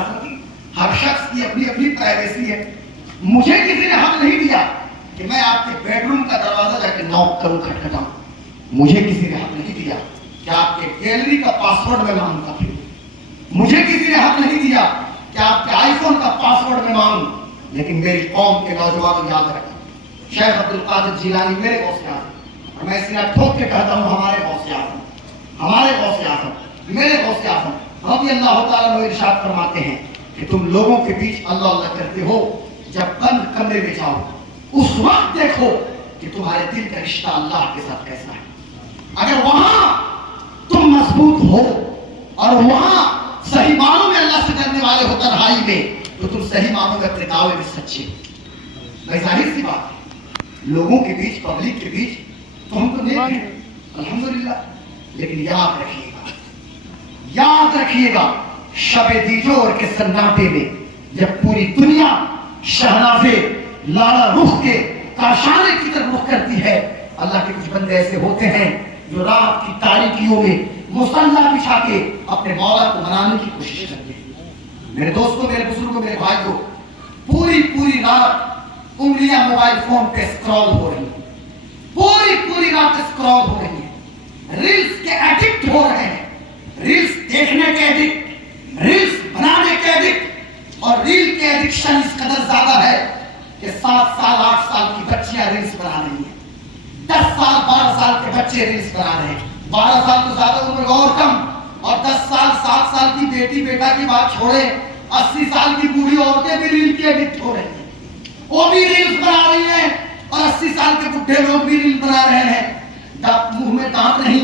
हर शख्स की अपनी अपनी प्राइवेसी है। मुझे किसी ने हक नहीं दिया कि मैं आपके बेडरूम का दरवाजा जाके नॉक करूं, खटखटाऊं, मुझे किसी ने हक नहीं दिया कि आपके गैलरी का पासवर्ड मैं मांगता फिर, मुझे किसी ने हक नहीं दिया कि आपके आईफोन का पासवर्ड मैं मांगूं। लेकिन मेरी कौम के नौजवान याद रखें, शेख अब्दुल कादिर जीलानी मेरे गौस आज़म, और मैं सीना ठोक के कहता हूं हमारे गौस आज़म, हमारे गौस आज़म, मेरे गौस आज़म रज़ी अल्लाह तआला अन्हु इरशाद फरमाते हैं कि तुम लोगों के बीच अल्लाह अल्लाह करते हो, जब बंद कमरे में जाओ उस वक्त देखो कि तुम्हारे दिल का रिश्ता अल्लाह के साथ कैसा है। अगर वहां तुम मजबूत हो और वहां सही मानों में अल्लाह से डरने वाले हो तन्हाई में, तो तुम सही मानों में अपने दावे में सच्चे हो। भाई जाहिर सी बात है, लोगों के बीच, पब्लिक के बीच तो हम तो नेक हैं अल्हम्दुलिल्लाह, लेकिन याद रखिएगा शबे दीजोर के सन्नाटे में जब पूरी दुनिया शहनाज़े लाला रुख के काशाने की तरफ रुख करती है, अल्लाह के कुछ बंदे ऐसे होते हैं जो रात की तारीकियों में मुसल्ला बिछा के अपने मौला को मनाने की कोशिश करते हैं। मेरे दोस्तों, मेरे बुजुर्गों, मेरे भाइयों, पूरी रात उंगलियां मोबाइल फोन पे स्क्रॉल हो रही, पूरी पूरी रात स्क्रॉल हो रही है, रील्स के एडिक्ट हो रहे हैं, रील्स देखने के एडिक्ट, रील्स बनाने के एडिक्ट, और रील के एडिक्शन इस कदर ज्यादा है कि 7 साल 8 साल की बच्चियां रील्स बना रही हैं, 10 साल 12 साल के बच्चे रील्स बना रहे हैं। 12 साल तो ज्यादा उम्र और कम, और 10 साल 7 साल की बेटी बेटा की बात छोड़े, 80 साल की बूढ़ी औरतें भी रील की एडिक्ट हो रही हैं, वो भी रील्स बना रही हैं, और 80 साल के बुढ़े लोग भी रील बना रहे हैं। मुंह में दांत नहीं,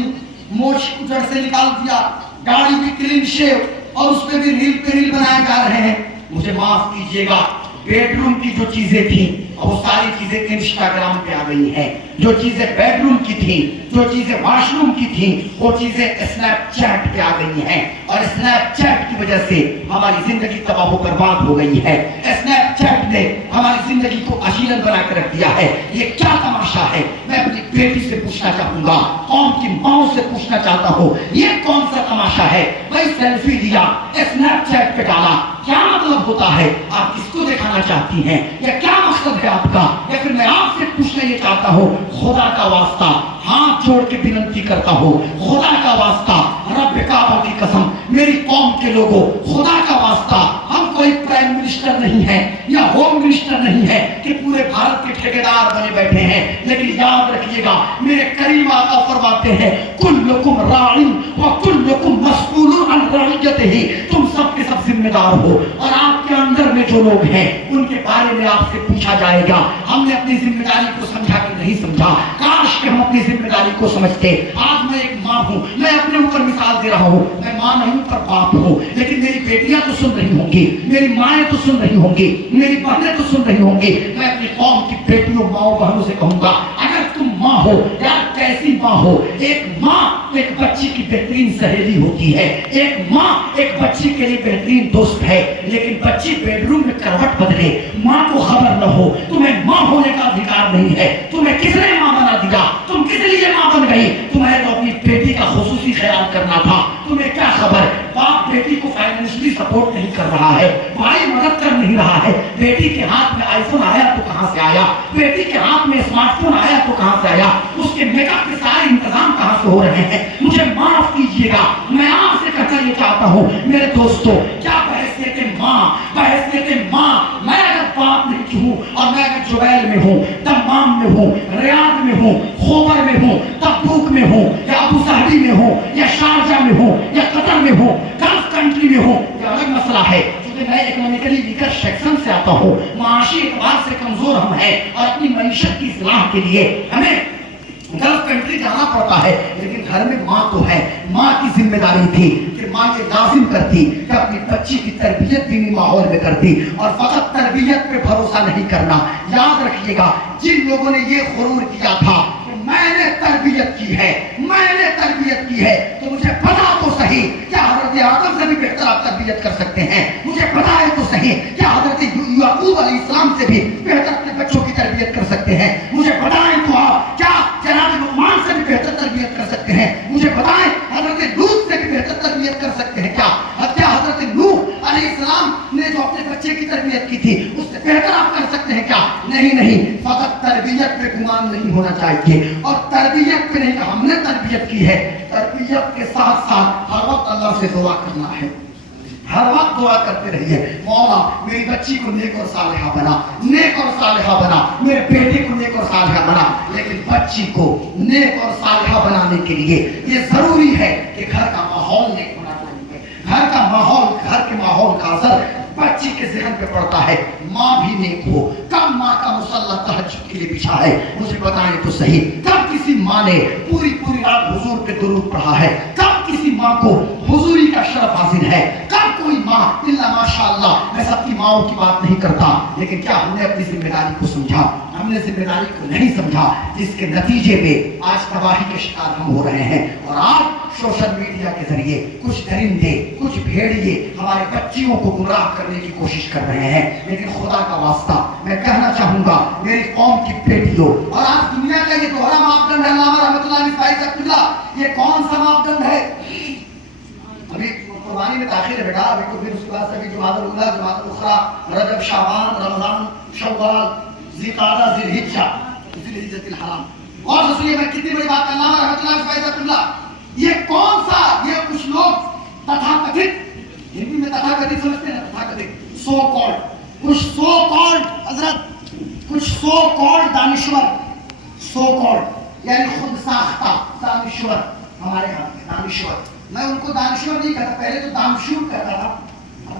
मोछ जड़ से निकाल दिया, दाढ़ी भी क्लीन शेव, और उस पे भी रील पे रील बनाए जा रहे हैं। मुझे माफ कीजिएगा, बेडरूम की जो चीजें थी वो सारी चीजें इंस्टाग्राम पे आ गई हैं। जो चीजें बेडरूम की थी, जो चीजें वॉशरूम की थी, वो चीजें स्नैपचैट पे आ गई हैं, और स्नैपचैट की वजह से हमारी जिंदगी तबाह बर्बाद हो गई है। स्नैपचैट ने हमारी जिंदगी को अशीलन बना कर रख दिया है। ये क्या तमाशा है? मैं अपनी बेटी से पूछना चाहूंगा, कौम की माओ से पूछना चाहता हूँ, ये कौन सा तमाशा है? भाई सेल्फी लिया, स्नैपचैट पे डाला, क्या मतलब होता है? आप किसको दिखाना चाहती हैं, या क्या मकसद है आपका? या फिर मैं आपसे पूछना ये चाहता हूँ, खुदा का वास्ता हाथ जोड़ के विनती करता हूँ, खुदा का वास्ता, रब काबा की कसम, मेरी कौम के लोगों, खुदा का वास्ता, हम कोई प्राइम मिनिस्टर नहीं है या होम मिनिस्टर नहीं है कि पूरे भारत के ठेकेदार बने बैठे हैं। लेकिन याद रखिएगा, मेरे करीम आका फरमाते हैं, कुल्लुकुम राइन व कुल्लुकुम मस्ऊलुन अन रइयतिही, तुम सब के सब जिम्मेदार हो, और आपके अंदर में जो लोग हैं उनके बारे में आपसे पूछा जाएगा। हमने अपनी जिम्मेदारी को समझा कि नहीं समझा? काश कि हम अपनी जिम्मेदारी को समझते। आज मैं एक माँ हूँ, मैं अपने ऊपर मिसाल दे रहा हूँ, मैं माँ नहीं पर बाप हूँ, लेकिन मेरी बेटियां तो सुन रही होंगी, मेरी माएँ तो सुन रही होंगी, मेरी बहनें तो सुन रही होंगी। मैं अपनी कौम की बेटियों माओ बहनों से कहूंगा, अगर तुम माँ हो, यार कैसी माँ हो? एक माँ एक बच्ची की बेहतरीन सहेली होती है, एक माँ एक बच्ची के लिए बेहतरीन दोस्त है, लेकिन बच्ची बेडरूम में करवट बदले, माँ को खबर न हो, तुम्हें माँ होने का अधिकार नहीं है। तुम्हें किसने माँ बना दिया? तुम किस लिए माँ बन गई? तुम्हें तो अपनी बेटी का खुसूसी ख्याल करना था। तुम्हें क्या खबर? बाप बेटी को फाइनेंशियली सपोर्ट नहीं कर रहा है, भाई मदद कर नहीं रहा है, बेटी के हाथ में आईफोन आया तो कहां से आया, बेटी के हाथ में स्मार्टफोन आया तो कहां से आया, उसके मेकअप के सारे इंतजाम कहां से हो रहे हैं? मुझे माफ कीजिएगा, मैं आपसे कहना ये चाहता हूँ मेरे दोस्तों, क्या बहसियत माँ, बहसियत माँ, मैं अगर बाप नहीं हूँ, और मैं अगर जुबैल में हूँ, दम्माम में हूँ, रियाद में हूँ, खोबर में हूँ, तब्बूक में हूँ, या अबू साहिब में हूँ, या शारजा में हूँ, या कतर में हूँ, गल्फ कंट्री में हूँ, ये अलग मसला है। क्योंकि मैं इकोनॉमिकली वीकर सेक्शन से आता हूँ, माशी एतबार से कमजोर हम हैं, और अपनी मईशत की इस्लाह के लिए हमें गल्फ कंट्री जाना पड़ता है। लेकिन घर में माँ तो है, माँ की जिम्मेदारी थी कि माँ ये लाजिम करती कि अपनी बच्ची की तरबियत दीनी माहौल में करती, और फकत तरबियत पे भरोसा नहीं करना। याद रखिएगा, जिन लोगों ने ये गुरूर किया था कि मैंने तरबियत की है, मैंने तरबियत की है, तो मुझे पता तो सही क्या हजरत आदम से भी बेहतर आप तरबियत कर सकते हैं? मुझे पता है तो सही क्या हजरत याकूब अलैहिस्सलाम से भी बेहतर अपने बच्चों की तरबियत कर सकते हैं? मुझे बताएं तो आप क्या जनाब लुकमान से भी बेहतर तरबियत कर सकते हैं? मुझे बताएं हजरत लूत से भी बेहतर तरबियत कर सकते हैं क्या? क्या हजरत नूह अलैहिस्सलाम ने जो अपने बच्चे की तरबियत की थी उससे बेहतर आप कर सकते हैं क्या? नहीं नहीं, फकत तरबियत पे गुमान नहीं होना चाहिए, और तरबियत पे नहीं, हमने तरबियत की है, तरबियत के साथ साथ हर वक्त अल्लाह से दुआ करना है, हर वक्त दुआ करते रहिए, मौला मेरी बच्ची को नेक और सालिहा बना, नेक और सालिहा बना, मेरे बेटे को नेक और सालिहा बना। लेकिन बच्ची को नेक और सालिहा बनाने के लिए ये जरूरी है कि घर का माहौल नेक होना चाहिए। घर का माहौल, घर के माहौल का असर बच्ची के ज़हन पे पड़ता है। माँ भी नेक हो, कब माँ का मुसल्ला तहज्जुद के लिए बिछा है? मुझे बताएं तो सही, कब किसी माँ ने पूरी पूरी रात हुजूर पे दुरूद पढ़ा है? कब किसी माँ को हुजूरी का शरफ हासिल है? कब कोई माँ, इल्ला माशाअल्लाह, मैं सबकी माओं की बात नहीं करता, लेकिन क्या हमने अपनी जिम्मेदारी को समझा? हमने जिम्मेदारी को नहीं समझा, जिसके नतीजे में आज तबाही के शिकार हम हो रहे हैं। और आज सोशल मीडिया के जरिए कुछ दरिंदे, कुछ भेड़िए हमारे बच्चियों को गुमराह करने की कोशिश कर रहे हैं। लेकिन खुदा का वास्ता मैं कहना चाहूंगा मेरी कौम की बेटियों, और आज दुनिया का ये दोहरा मापदंड है, अल्लामा रहमतुल्लाह अलैहि फाइज अब्दुल्ला, ये कौन सा मापदंड है? अभी कुर्बानी में दाखिल है बेटा, अभी तो फिर उसके बाद सभी जुमातुल उला, जुमातुल उखरा, रजब, शाबान, रमजान, शव्वाल, ज़िलक़ादा, ज़िलहिज्जा, ज़िलहिज्जतिल हराम, اور سنیے میں کتنی بڑی بات علامہ رحمۃ اللہ فیض اللہ، یہ کون سا، یہ کچھ لوگ تتھاکتھت، ہندی میں تتھاکتھت سمجھتے ہیں، تتھاکتھت سو کالڈ، کچھ سو کالڈ حضرت، کچھ سو کالڈ دانشور، سو کالڈ یعنی خود ساختہ دانشور، ہمارے یہاں دانشور، میں ان کو دانشور نہیں کہتا، پہلے تو دانشور کہتا تھا،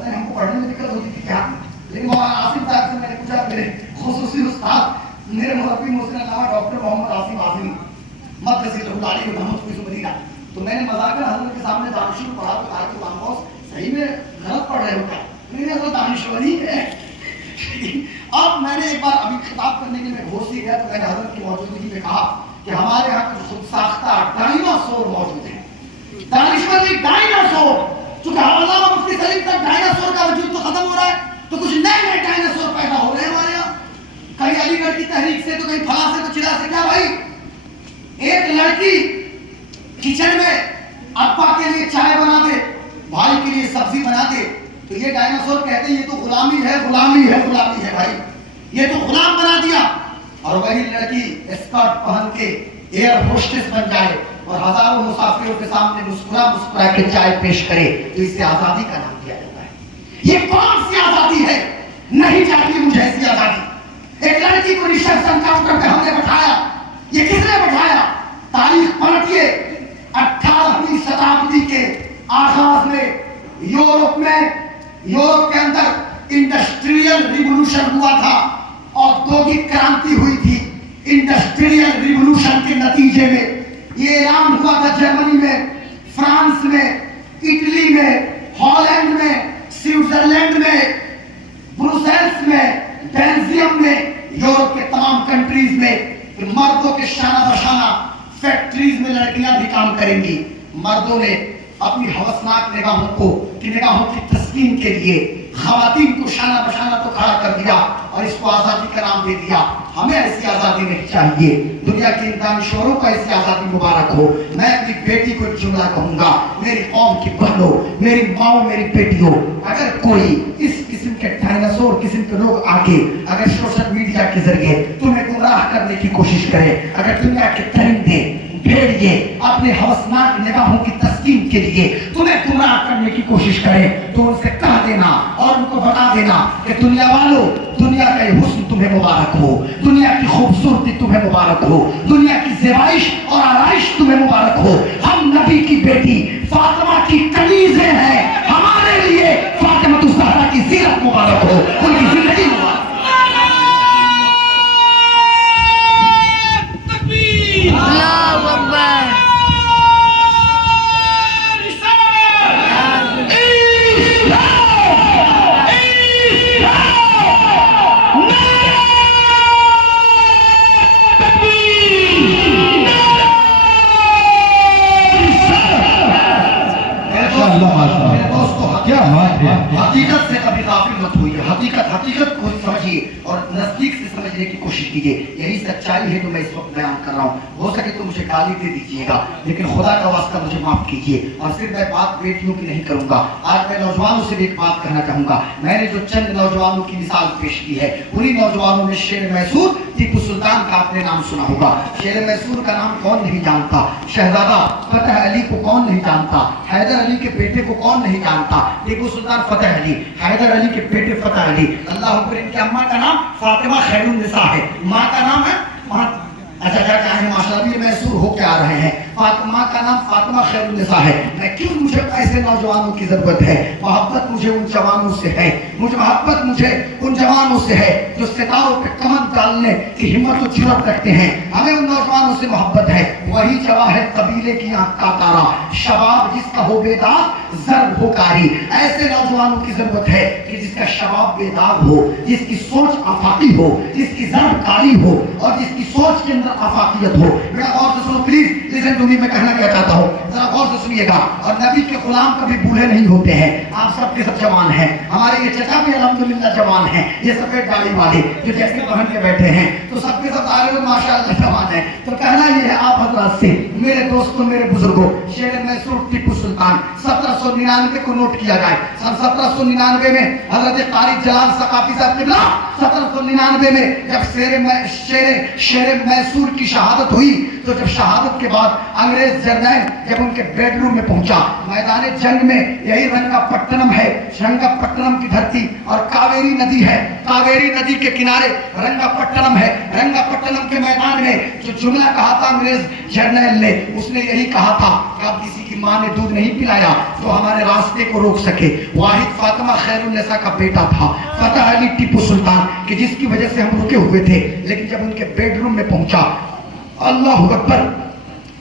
ہم کو پڑھنے میں دقت ہوتی تھی کیا، لیکن مولانا عاصم صاحب سے میں نے پوچھا، میرے خصوصی استاد میرے مربی محسن علامہ ڈاکٹر محمد عاصم عاصمی مقدس اللہ علیہ رحمۃ اللہ مدینہ، تو میں نے مذاکر حضرت کے سامنے دانشور پڑھا تو کہا کہ وہاں بہت صحیح میں غلط پڑھ رہے ہو کیا، میں نے کہا دانشور ہی ہے۔ اب میں نے ایک بار ابھی خطاب کرنے کے لیے گھوسی گیا تو میں نے حضرت کی موجودگی میں کہا کہ ہمارے یہاں کچھ خود ساختہ ڈائناسور موجود ہیں، دانشور ایک ڈائناسور، چونکہ علامہ مفتی سلیم تک ڈائناسور کا وجود تو ختم ہو رہا ہے، تو کچھ نئے نئے ڈائناسور پیدا ہو رہے ہیں ہمارے یہاں، کہیں علی گڑھ کی تحریک سے تو کہیں فلاں سے تو چرا سے، کیا بھائی ایک لڑکی کچن میں ابا کے لیے چائے بنا دے، بھائی کے لیے سبزی بنا دے، تو یہ ڈائناسور کہتے ہیں یہ تو غلامی ہے، غلامی ہے، غلامی ہے بھائی، یہ تو غلام بنا دیا۔ اور وہی لڑکی اسکرٹ پہن کے ایئر ہوسٹس بن جائے اور ہزاروں مسافروں کے سامنے مسکرا مسکرا کے چائے پیش کرے، تو اسے آزادی کا نام دیا جاتا ہے۔ یہ کون سی آزادی ہے؟ نہیں چاہیے مجھے ایسی آزادی۔ ایک لڑکی کو ریسپشن کاؤنٹر پہ ہم نے بٹھایا، یہ کس نے بٹھایا؟ تاریخ پلٹیے، 18ویں شتابدی کے آغاز میں یورپ کے اندر انڈسٹریل ریولوشن ہوا تھا، اوگیک کرانتی ہوئی تھی۔ انڈسٹریل ریولوشن کے نتیجے میں یہ اعلان ہوا تھا جرمنی میں، فرانس میں، اٹلی میں، ہالینڈ میں، سوئٹزرلینڈ میں، بروسلس میں، بیلجیم میں، یورپ کے تمام کنٹریز میں کہ مردوں کے شانہ بشانہ فیکٹریز میں لڑکیاں بھی کام کریں گی۔ مردوں نے اپنی ہوسناک نگاہوں کی تسکین کے لیے خواتین کو شانہ بشانہ تو کھڑا کر دیا اور اس کو آزادی کا نام دے دیا۔ ہمیں ایسی آزادی نہیں چاہیے، دنیا کے دانشوروں کو ایسی آزادی مبارک ہو۔ میں اپنی بیٹی کو ایک جملہ کہوں گا، میری قوم کی بہنوں، میری ماؤں، میری بیٹیوں، اگر کوئی اس قسم کے ڈائناسور قسم کے لوگ آگے اگر سوشل میڈیا کے ذریعے تمہیں گمراہ کرنے کی کوشش کرے، اگر دنیا کے درندے بھیڑیے اپنے ہوسناک نگاہوں کی تسکین کے لیے تمہیں گمراہ کرنے کی کوشش کرے، تو ان سے کہہ دینا اور ان کو بتا دینا کہ دنیا والوں، دنیا کا یہ حسن تمہیں مبارک ہو، دنیا کی خوبصورتی تمہیں مبارک ہو، دنیا کی زیبائش اور آرائش تمہیں مبارک ہو۔ ہم نبی کی بیٹی فاطمہ کی کنیزیں ہیں، ہمارے لیے فاطمہ الزہرا کی سیرت مبارک ہو، ان کی زندگی مبارک ہو۔ اللہ اکبر۔ حقیقت سے کبھی غافل مت ہوئیے، حقیقت کو سمجھیے اور نزدیک سے سمجھنے کی کوشش کیجیے، یہی سچائی ہے جو میں اس وقت بیان کر رہا ہوں۔ ہو سکے تو مجھے گالی دے دیجیے گا، لیکن خدا کا واسطہ مجھے معاف کیجیے۔ اور صرف میں بات بیٹیوں کی نہیں کروں گا، آج میں نوجوانوں سے بھی ایک بات کہنا چاہوں گا۔ میں نے جو چند نوجوانوں کی مثال پیش کی ہے، انہی نوجوانوں میں شیر میسور ٹیپو سلطان کا آپ نے نام سنا ہوگا۔ شیر میسور کا نام کون نہیں جانتا؟ شہزادہ فتح علی کو کون نہیں جانتا؟ حیدر علی کے بیٹے کو کون نہیں جانتا؟ ٹیپو سلطان فتح علی، حیدر علی کے بیٹے فتح علی، اللہ اکبر۔ ان کی اماں کا نام فاطمہ خیر النساء ہے، ماں کا نام ہے اچھا کیا ہے ماشاء اللہ، یہ محسور ہو کے آ رہے ہیں۔ فاطمہ کا نام فاطمہ خیر النساء ہے۔ میں کیوں مجھے ایسے نوجوانوں کی ضرورت ہے؟ محبت مجھے ان جوانوں سے ہے، محبت مجھے ان جوانوں سے ہے جو ستاروں پہ کمند ڈالنے کی ہمت و جرأت رکھتے ہیں۔ ہمیں ان نوجوانوں سے محبت ہے۔ وہی جواہر قبیلے کی آنکھ کا تارا، شباب جس کا ہو بیدار ضرب ہو کاری۔ ایسے نوجوانوں کی ضرورت ہے کہ جس کا شباب بیدار ہو، جس کی سوچ آفاقی ہو، جس کی ضرب کاری ہو اور جس کی سوچ کے اندر آفاقیت ہو۔ میرا غور سے سنو پلیز، لسن ٹو می، میں کہنا کیا چاہتا ہوں، ذرا غور سے سنیے گا۔ اور نبی کے غلام کبھی بوڑھے نہیں ہوتے ہیں، آپ سب کے سب جوان ہیں۔ ہمارے یہ چچا بھی الحمدللہ جوان ہیں، یہ سفید داڑھی والے جو جیسے پہن کے بیٹھے ہیں، تو سب کے سب آئے ماشاءاللہ جوان ہیں۔ تو کہنا یہ ہے آپ حضرات سے، میرے دوستوں، میرے بزرگوں، شیر میسور ٹیپو سلطان सुल्तान 1799 को नोट किया जाए। सन 1799 में हजरत कारी जलाल सकाफी साहब किबला 1799 में जब शेर मैसूर की शहादत हुई, तो जब शहादत के बाद अंग्रेज जर्नैल जब उनके बेडरूम में पहुंचा, मैदान जंग में यही रंगापट्टनम है, रंगापट्टनम की धरती और कावेरी नदी है, कावेरी नदी के किनारे रंगापट्टनम है। रंगापट्टनम के मैदान में जो जुमला कहा था अंग्रेज जर्नैल ने, उसने यही कहा था कि अब किसी की माँ ने दूध नहीं पिलाया तो हमारे रास्ते को रोक सके। वाहिद फातिमा खैरुन्निसा का बेटा था फतेह अली टीपू सुल्तान, कि जिसकी वजह से हम रुके हुए थे। लेकिन जब उनके बेडरूम में पहुंचा, अल्लाह अकबर,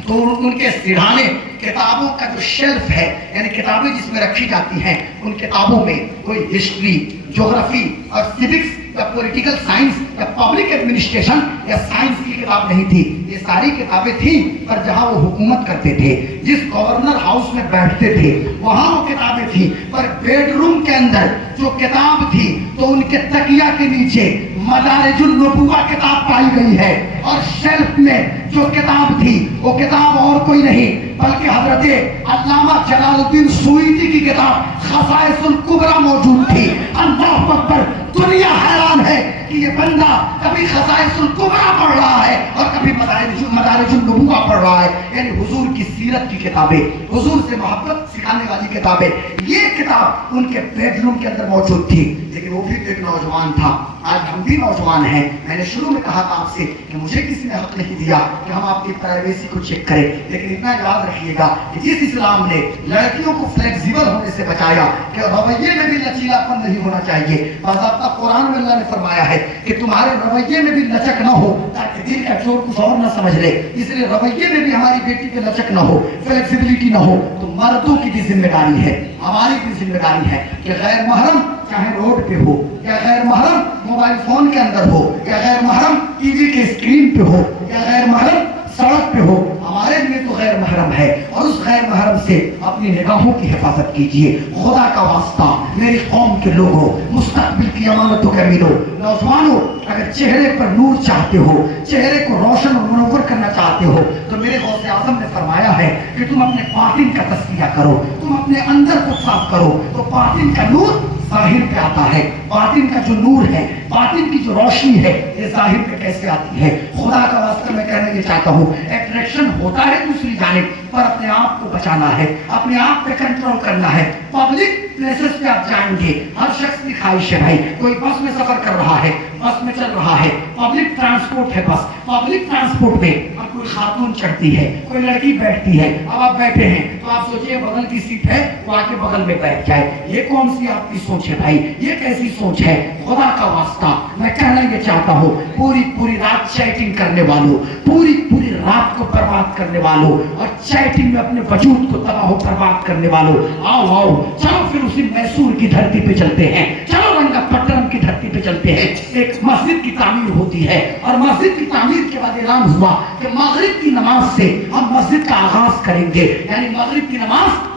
तो उनके सिरहाने किताबों का जो शेल्फ है, यानी किताबें जिसमें रखी जाती हैं, उन किताबों में कोई हिस्ट्री, ज्योग्राफी और सिविक्स या पॉलिटिकल साइंस या पब्लिक एडमिनिस्ट्रेशन या साइंस की किताब नहीं थी। ये सारी किताबें थी, पर जहां वो हुकूमत करते थे, जिस गवर्नर हाउस में बैठते थे, वहां वो किताबें थी। पर बेडरूम के अंदर जो किताब थी, तो उनके तकिया के नीचे मदारिजुन नबुव्वा किताब पाई गई है, और शेल्फ में जो किताब थी वो किताब और कोई नहीं बल्कि हजरत अल्लामा जलालुद्दीन सुयूती की किताब खसाइसुल कुबरा मौजूद थी। अल्लाह अकबर, दुनिया हैरान है कि ये बंदा कभी खसाइसुल कुबरा पढ़ रहा है और कभी मदारिजुन नबुव्वा पढ़ रहा है, यानी हुजूर की सीरत की किताबें, हुजूर से मोहब्बत सिखाने वाली किताबें। ये किताब उनके बेडरूम के अंदर मौजूद थी। लेकिन वो भी एक नौजवान था, आज हम भी नौजवान हैं। मैंने शुरू में कहा था आपसे कि मुझे किसी ने हक नहीं दिया कि हम आपकी प्राइवेसी को चेक करें, लेकिन इतना याद रखिएगा कि जिस इस्लाम ने लड़कियों को फ्लेक्सिबल होने से बचाया, कि रवैये में भी लचीलापन नहीं होना चाहिए। बाज़ाब्ता कुरान में अल्लाह ने फरमाया है कि तुम्हारे रवैये में भी लचक न हो, ताकि दिल का चोर कुछ और न समझ ले। इसलिए रवैये में भी हमारी बेटी पे लचक न हो, फ्लेक्सिबिलिटी न हो। तो मर्दों की भी जिम्मेदारी है, हमारी भी जिम्मेदारी है कि गैर महरम चाहे रोड पे हो, या गैर महरम मोबाइल फोन के अंदर हो, या गैर महरम टीवी के स्क्रीन पे हो, या गैर महरम सड़क पे हो, हमारे लिए तो गैर महरम है। और उस गैर महरम से अपनी निगाहों की हिफाजत कीजिए। खुदा का वास्ता, मेरी कौम के लोगों, मुस्तकबिल की अमानतों के अमीनों, नौजवानों, अगर चेहरे पर नूर चाहते हो, चेहरे को रोशन और मुनव्वर करना चाहते हो, तो मेरे गौसे आज़म ने फरमाया है कि तुम अपने बातिन का तस्किया करो, तुम अपने अंदर को साफ करो, तो बातिन का नूर जाहिर पे आता है। बातिन का जो नूर है, बातिन की जो रोशनी है, ये जाहिर पे कैसे आती है? खुदा का वास्ता मैं कहना ये चाहता हूँ, अट्रैक्शन होता है दूसरी जानिब, पर अपने आप को बचाना है, अपने आप पे कंट्रोल करना है। पब्लिक प्लेसेस पे आप जाएंगे, हर शख्स की ख्वाहिश है भाई, कोई बस में सफर कर रहा है, बस में चल रहा है, पब्लिक ट्रांसपोर्ट है बस, पब्लिक ट्रांसपोर्ट में अब कोई खातून चढ़ती है, कोई लड़की बैठती है, अब आप बैठे हैं तो आप सोचिए बगल की सीट है, वो आके बगल में बैठ जाए। ये कौन सी आपकी सोच है भाई? ये कैसी सोच है? खुदा का वास्ता मैं कहना ये चाहता हूँ, पूरी पूरी रात चैटिंग करने वालों, पूरी पूरी रात को बर्बाद करने वालों, और चैटिंग में अपने वजूद को तबाह बर्बाद करने वालों, आओ आओ चलो फिर उसी मैसूर की धरती पे चलते हैं, चलो रंगापट्टनम की धरती पे चलते हैं। एक मस्जिद की तामीर होती है, और मस्जिद की तामीर के बाद ऐलान हुआ कि मगरिब की नमाज से हम मस्जिद का आगाज करेंगे, यानी मगरिब की नमाज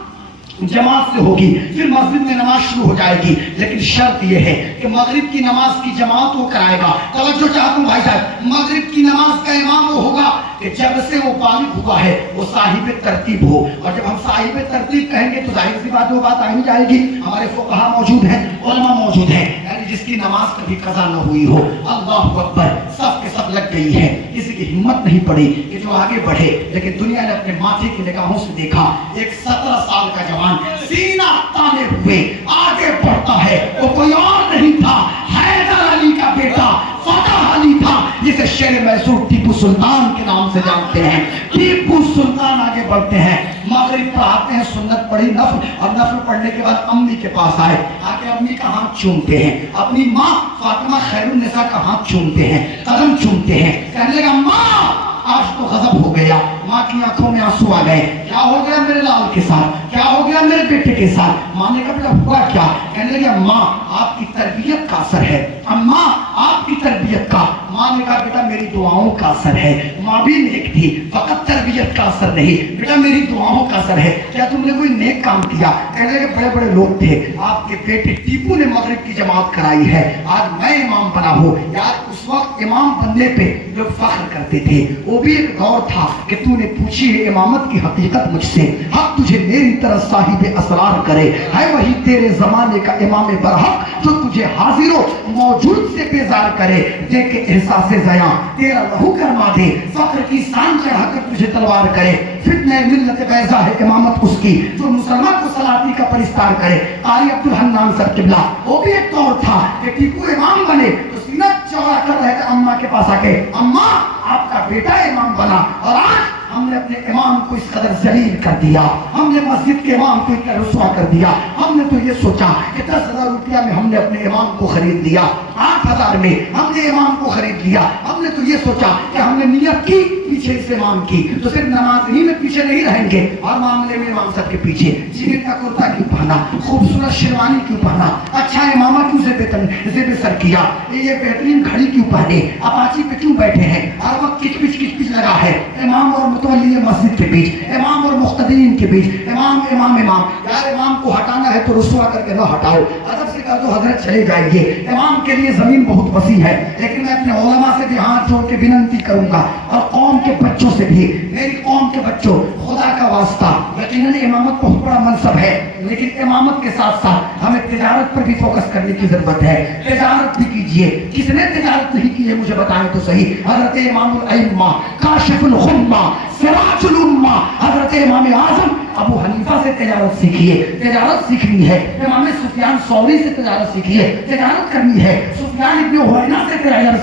जमात से होगी, फिर मस्जिद में नमाज शुरू हो जाएगी। लेकिन शर्त यह है कि मगरिब की नमाज की जमात वो कराएगा। तवज्जो चाहता हूं भाई साहब, मगरिब की नमाज का इमाम वो होगा कि जब से वो बालिग हुआ है वो साहिब तरतीब हो। और जब हम साहिब तरतीब कहेंगे तो जाहिर सी बात वो बात आ ही जाएगी, हमारे फुक़हा मौजूद हैं, उलमा मौजूद हैं, यानी जिसकी नमाज कभी कज़ा न हुई हो। अल्लाहु अकबर, सब के सब लग गई है, किसी की हिम्मत नहीं पड़ी कि जो आगे बढ़े। लेकिन दुनिया ने अपने माथे की निगाहों से देखा, एक 17 साल का जवान सीना ताने हुए आगे बढ़ता है। वो कोई और नहीं था, हैदर अली का बेटा फतेह अली था, जिसे शेर मैसूर टीपू सुल्तान के नाम से जानते हैं। टीपू सुल्तान आगे बढ़ते हैं, मगरिब पढ़ाते हैं, सुन्नत पढ़ी, नफल, और नफल पढ़ने के बाद अम्मी के पास आए, आके अम्मी का हाथ चूमते हैं, अपनी माँ फातिमा खैरुन्निसा का हाथ चूमते हैं, कदम चूमते हैं, कहने लगा माँ आज तो गजब हो गया। माँ की आंखों में आंसू आ गए, क्या हो गया मेरे लाल के साथ, क्या हो गया मेरे बेटे के साथ? माँ ने कहा हुआ क्या? कहने लगे माँ आपकी तरबियत का असर है, अम्मा आपकी तरबियत का। ماں نے کہا بیٹا میری دعاؤں کا اثر ہے. ماں بھی نیک تھی, فقط تربیت کا اثر نہیں, بیٹا میری دعاؤں کا اثر ہے. کیا تم نے کوئی نیک کام کیا؟ کہنے لگے بڑے بڑے لوگ تھے, آپ کے بیٹے ٹیپو نے مغرب کی جماعت کرائی ہے, آج میں امام بنا ہوں. یار اس وقت امام بننے پہ لوگ فخر کرتے تھے. وہ بھی ایک دور تھا کہ تو نے پوچھی ہے امامت کی حقیقت مجھ سے, حق تجھے میری طرح صاحب اسرار کرے, ہے وہی تیرے زمانے کا امام برحق جو تجھے حاضر و موجود سے بیزار کرے. دیکھ کے احساس زیاں تیرا لہو کرما دے, فخر کی سان چڑھا کر تجھے تلوار کرے. فتنہ ملت بیضا ہے امامت اس کی جو مسلمان کو سلاطی کا پرستار کرے. قاری عبدالحنان سر قبلہ, وہ بھی ایک دور تھا کہ ٹیپو امام بنے تو سینہ چوڑا کر رہے تھے اماں کے پاس آ کے, اماں آپ کا بیٹا امام بنا اور آج ہم نے اپنے امام کو اس قدر ذلیل کر دیا, ہم نے مسجد کے امام کو اتنا رسوا کر دیا. ہم نے تو یہ سوچا کہ 10,000 روپیہ میں ہم نے اپنے امام کو خرید لیا, 8,000 میں ہم نے امام کو خرید لیا. ہم نے تو یہ سوچا کہ ہم نے نیت کی پیچھے اس امام کی تو صرف نماز ہی میں پیچھے نہیں رہیں گے, اور معاملے میں امام صاحب کے پیچھے. جینے کا کرتا کیوں پہنا, خوبصورت شیروانی کیوں پہنا, اچھا امامہ کیوں زیب سر کیا, یہ بہترین گھڑی کیوں پہنے, اپاچی پہ کیوں بیٹھے ہیں, ہر وقت کچ پچ لگا ہے امام اور متولی مسجد کے بیچ, امام اور مقتدین کے بیچ, امام امام امام. یار امام کو ہٹانا ہے تو رسوا کر کے نہ ہٹاؤ, ادب سے کہا تو حضرت چلے جائیے. امام کے لیے زمین بہت وسیع ہے, لیکن میں اپنے علماء سے بھی ہاتھ جوڑ کے وننتی کروں گا اور قوم کے بچوں سے بھی, میری قوم کے بچوں خدا کا واسطہ, یقیناً امامت بہت بڑا منصب ہے, لیکن امامت کے ساتھ ساتھ ہمیں تجارت پر بھی فوکس کرنے کی ضرورت ہے. تجارت بھی کیجئے. کس نے تجارت نہیں کی ہے مجھے بتائیں تو صحیح. حضرت امام الائمہ, کاشف الغمہ, سراج الامہ, حضرت امام اعظم ابو حنیفہ سے تجارت سیکھیے. تجارت سیکھنی ہے. امام سفیان ثوری سے تجارت سیکھیے. تجارت کرنی ہے. سفیان ابن عیینہ سے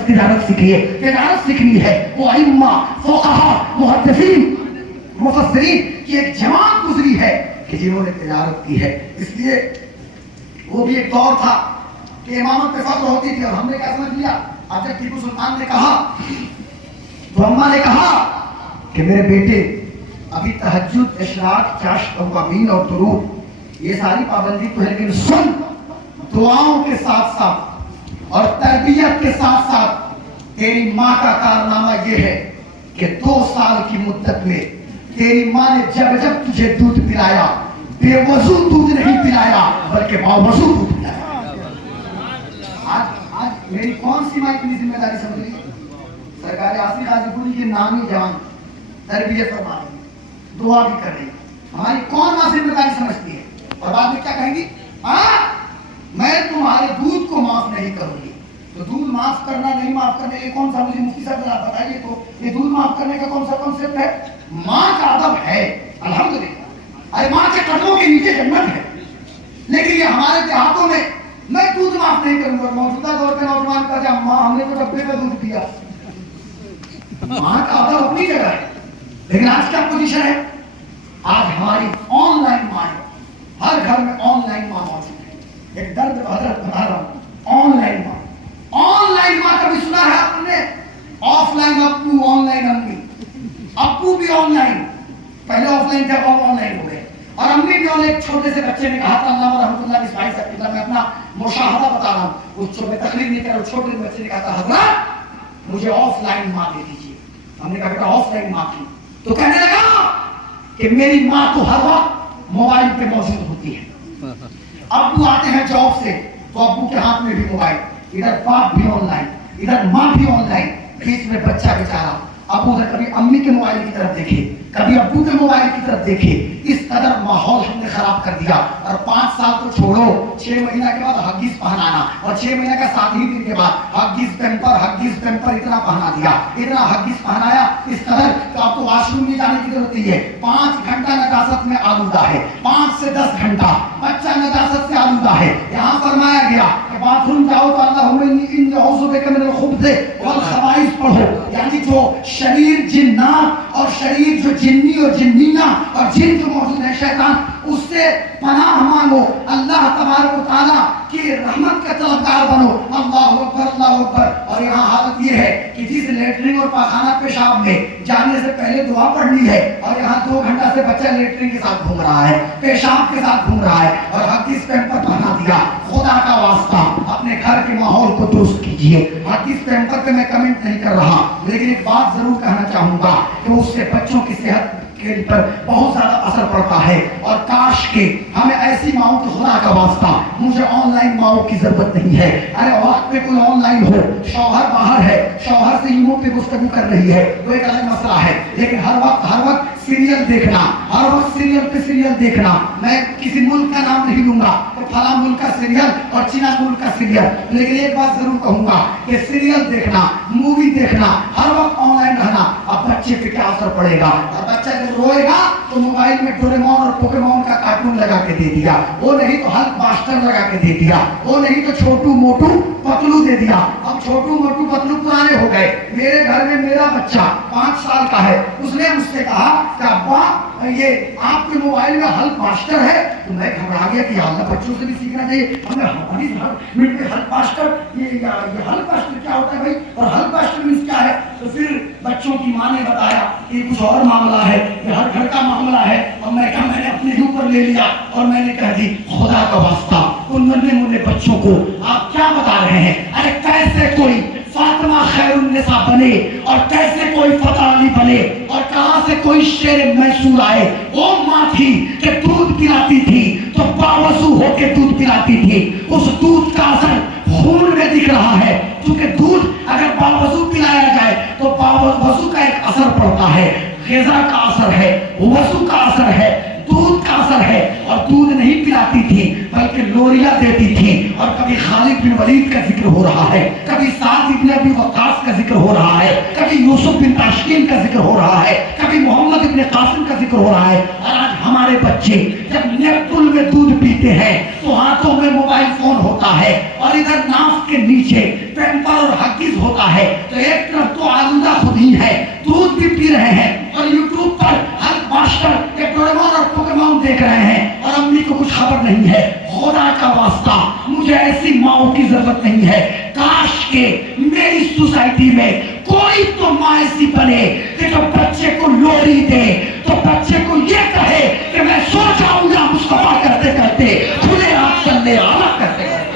تجارت سیکھیے. تجارت سیکھنی ہے. وہ ائمہ, فقہا, محدثین, مفسرین کی ایک جماعت گزری ہے کہ جنہوں نے تجارت کی ہے. اس لیے وہ بھی ایک دور تھا کہ امامت پہ فخر ہوتی تھی, اور ہم نے کیا سمجھ لیا. اب جب ٹیپو سلطان نے کہا تو اماں نے کہا کہ میرے بیٹے ابھی تہجد, اشراق, چاشت, اوابین اور درود یہ ساری پابندی تو ہے, لیکن سن دعاؤں کے ساتھ ساتھ اور تربیت کے ساتھ ساتھ تیری ماں کا کارنامہ یہ ہے کہ 2 سال کی مدت میں تیری ماں نے جب جب تجھے دودھ پلایا, بے وضو دودھ نہیں پلایا بلکہ باوضو دودھ پلایا. آج میری کون سی ماں اتنی ذمہ داری سمجھ رہی ہے؟ سرکار آصف غازی پوری کی نامی جوان تربیت فرما رہی ہے, دعا بھی کر رہی ہے. ہماری کون ماں ذمہ داری سمجھتی ہے؟ اور بعد میں کیا کہیں گی, میں تمہارے دودھ کو معاف نہیں کروں گی. تو دودھ معاف کرنا نہیں معاف کرنے, یہ کون سا, مجھے مفتی صاحب ذرا بتائیے تو, یہ دودھ معاف کرنے کا کون سا کنسپٹ ہے؟ ماں کا ادب ہے الحمدللہ, ارے ماں کے قدموں کے نیچے جنت ہے, لیکن یہ ہمارے دیہاتوں میں دودھ معاف نہیں کروں گا. موجودہ دور کے نوجوان کا جب ماں ہم نے تو ڈبے کا دودھ پیا. ماں کا ادب اپنی جگہ ہے, لیکن آج کیا پوزیشن ہے؟ آج ہماری آن لائن ماں ہے, ہر گھر میں آن لائن ماں موجود ہے. ایک درد حضرت بتا رہا ہوں, آن لائن ماں. آن لائن ماں کبھی سنا ہے آپ نے؟ آف لائن ابو, آن لائن امی. ابو بھی آن لائن, پہلے آف لائن تھے, اب آن لائن ہو گئے. اور امی بھی آن لائن. چھوٹے سے بچے نے کہا تھا, اللہ رحمۃ اللہ اسماعیل صاحب کی, میں اپنا مشاہدہ بتا رہا ہوں, اس چھوٹے تقریر نہیں کر رہا, چھوٹے بچے نے کہا تھا حضرت مجھے آف لائن ماں دے دیجیے. ہم نے کہا بیٹا آف لائن ماں کی, تو کہنے لگا کہ میری ماں تو ہر وقت موبائل پہ موجود ہوتی ہے. ابو آتے ہیں جاب سے تو ابو کے ہاتھ میں بھی موبائل, ادھر باپ بھی آن لائن, ادھر ماں بھی آن لائن, بیچ میں بچہ بیچارہ. ابو ادھر کبھی امی کے موبائل کی طرف دیکھے, کبھی ابو کے موبائل کی طرف دیکھے. اس قدر ماحول ہم نے خراب کر دیا. اور 5 سال تو چھوڑو, 6 مہینہ کے بعد ہگیز پہنانا, اور 6 مہینہ کا 7 ہی دن کے بعد ہگیز پیمپر اتنا پہنا دیا, اتنا ہگیز پہنایا اس قدر کہ آپ کو واش روم میں جانے کی ضرورت نہیں ہے. 5 گھنٹہ نجاست میں آلودہ ہے, 5 سے 10 گھنٹہ بچہ نجاست سے آلودہ ہے. یہاں فرمایا گیا کہ باتھ روم جاؤ تو اللہم انی اعوذ بک من الخبث والخبائث پڑھو, یعنی جو شریر جنات اور شریر جو جنی اور جنینا اور جن جو موجود ہے شیطان, اس سے پناہ مانگو. اللہ تبارک و تعالیٰ کی رحمت کا طلبگار بنو. اللہ اکبر, اللہ اکبر. اور یہاں حالت یہ ہے کہ جس لیٹرنگ اور پاخانہ پیشاب میں جانے سے پہلے دعا پڑھنی ہے, اور یہاں 2 گھنٹہ سے بچہ لیٹرنگ کے ساتھ گھوم رہا ہے, پیشاب کے ساتھ گھوم رہا ہے, اور حدیث پیمپر پہنا دیا. خدا کا واسطہ اپنے گھر کے ماحول کو درست کیجیے. حدیث پیمپر पे मैं कमेंट नहीं कर रहा, लेकिन एक बात जरूर कहना चाहूंगा कि उससे बच्चों की सेहत के पर बहुत ज्यादा असर पड़ता है। और काश के हमें ऐसी माओ की खुदा का वास्ता, मुझे ऑनलाइन माओ की जरूरत नहीं है। अरे वक्त पे कोई ऑनलाइन हो, शौहर बाहर है, शौहर से ईमो पे गुफ्तगू कर रही है, वो एक अलग मसला है, लेकिन हर वक्त सीरियल देखना, हर वक्त सीरियल पे सीरियल देखना। मैं किसी मुल्क का नाम नहीं लूंगा, तो फला मुल्क का सीरियल और चीना मुल्क का सीरियल, लेकिन एक बात जरूर कहूंगा कि सीरियल देखना, मूवी देखना, हर वक्त ऑनलाइन रहना, अब बच्चे पे क्या असर पड़ेगा। और बच्चा जब रोएगा तो मोबाइल में डोरेमोन और पोकेमोन का कार्टून लगा के दे दिया, वो नहीं तो हल्क मास्टर लगा के दे दिया, वो नहीं तो छोटू मोटू पतलू दे दिया। अब छोटू मोटू पतलू पुराने हो गए। मेरे घर में मेरा बच्चा 5 साल का है, उसने मुझसे कहा कि अब्बा ये आपके मोबाइल में हल्क मास्टर है, तो मैं घबरा गया कि यार बच्चों से भी सीखना चाहिए। हमें हल्क मास्टर, ये हल्क मास्टर क्या होता है भाई, और हल्क मास्टर मींस क्या है। तो फिर बच्चों की माँ ने बताया कि कुछ और मामला है, ये हर घर का मामला है। और मैं कहा मैंने अपने ऊपर ले लिया और मैंने कह दी खुदा का वास्ता उन नन्हे मुन्ने बच्चों को आप क्या बता रहे हैं। अरे कैसे कोई फातिमा खैरुन्निसा बने और कैसे कोई फतेह अली बने और कहां से कोई शेर मैसूर आए। वो माँ थी कि दूध पिलाती थी तो बावजू होके दूध पिलाती थी, उस दूध का असर खून में दिख रहा है, क्योंकि दूध अगर बावजू पिलाया जाए तो बावजू का एक असर पड़ता है, ग़िज़ा का असर है, वज़ू का असर है, दूध का असर है। और दूध नहीं पिलाती थी बल्कि लोरिया देती थी। और कभी खालिद बिन वलीद का जिक्र हो रहा है, कभी साद इब्न अबी वक्कास का जिक्र हो रहा है, कभी यूसुफ बिन ताशकीन का जिक्र हो रहा है, कभी मोहम्मद इब्न कासिम का जिक्र हो रहा है। और आज हमारे बच्चे जब नेपथुल में दूध पीते हैं तो हाथों में मोबाइल फोन होता है और इधर नाक के नीचे पैम्पर और हग्गिस होता है। तो एक तरफ तो आलूदा खुद ही है, दूध भी पी रहे हैं और यूट्यूब पर हल्क मास्टर के डोरेमोन और पोकेमोन देख रहे हैं और अम्मी को कुछ खबर नहीं है। खुदा का वास्ता मुझे ऐसी माओ की जरूरत नहीं है। काश के मेरी सोसाइटी में कोई तो माँ ऐसी बने कि जो बच्चे को लोरी दे, तो बच्चे को ये कहे कि मैं सो जाऊंगा मुस्तफा करते करते, खुले हाथ चलने आला करते करते।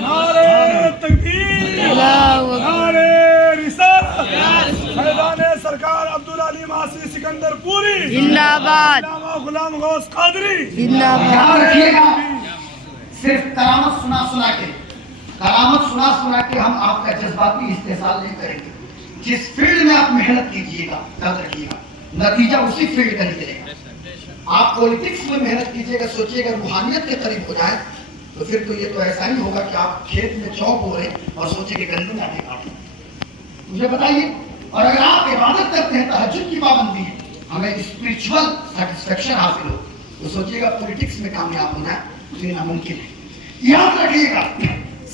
नारे तकबीर, नारे रिसालत, मैदाने सरकार अब्दुल अली मासी सिकंदर पूरी जिंदाबाद, गुलाम गौस कादरी जिंदाबाद। ध्यान रखिएगा, सिर्फ करामत सुना सुना के हम आपका जज्बाती इस्तेसाल नहीं करेंगे। जिस फील्ड में आप मेहनत कीजिएगा, याद रखिएगा नतीजा उसी फील्ड का निकलेगा। आप पॉलिटिक्स में मेहनत कीजिएगा, सोचिएगा रूहानियत के करीब हो जाए, तो फिर तो ये तो ऐसा ही होगा कि आप खेत में जौ बो रहे और सोचे कि गंदम आने काट। मुझे बताइए, और अगर आप इबादत करते हैं, तहज्जुद की पाबंदी है, हमें स्पिरिचुअल सेटिस्फेक्शन हासिल हो, तो सोचिएगा पॉलिटिक्स में कामयाब होना ये नामुमकिन है। याद रखिएगा,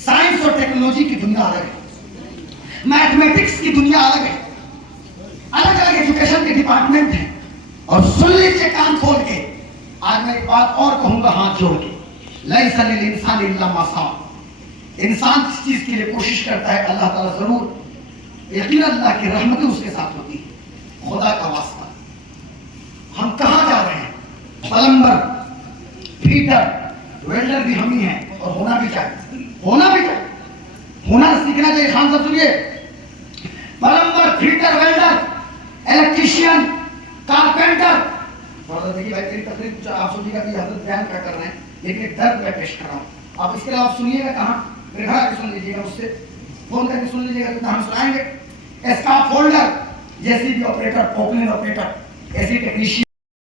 साइंस और टेक्नोलॉजी की दुनिया अलग है, मैथमेटिक्स की दुनिया अलग है, अलग अलग एजुकेशन के डिपार्टमेंट हैं। और सुन लीजिए कान खोल के, आज मैं एक बात और कहूंगा हाथ जोड़ के, लैसा लिल इंसानि इल्ला मा सा। इंसान जिस चीज के लिए कोशिश करता है अल्लाह ताला जरूर, यकीन अल्लाह की रहमतें उसके साथ होती है। खुदा का वास्ता, हम कहां जा रहे हैं? प्लम्बर, फीटर, वेल्डर भी हम ही हैं और होना भी चाहिए, होना सीखना चाहिए। खान साहब सुनिए, plumber, fitter, welder, electrician, carpenter. देखिए भाई मेरी तकरीर कुछ आप सोचिएगा कि हजरत बयान क्या कर रहे हैं, लेकिन एक दर्द मैं पेश कर रहा हूँ। आप इसके अलावा सुनिएगा कहाँ, मेरे घर आके सुन लीजिएगा, उससे फोन करके सुन लीजिएगा, कितना हम सुनाएंगे। Staff holder, JCB operator, Poclain operator, ऐसी टेक्नीशियन।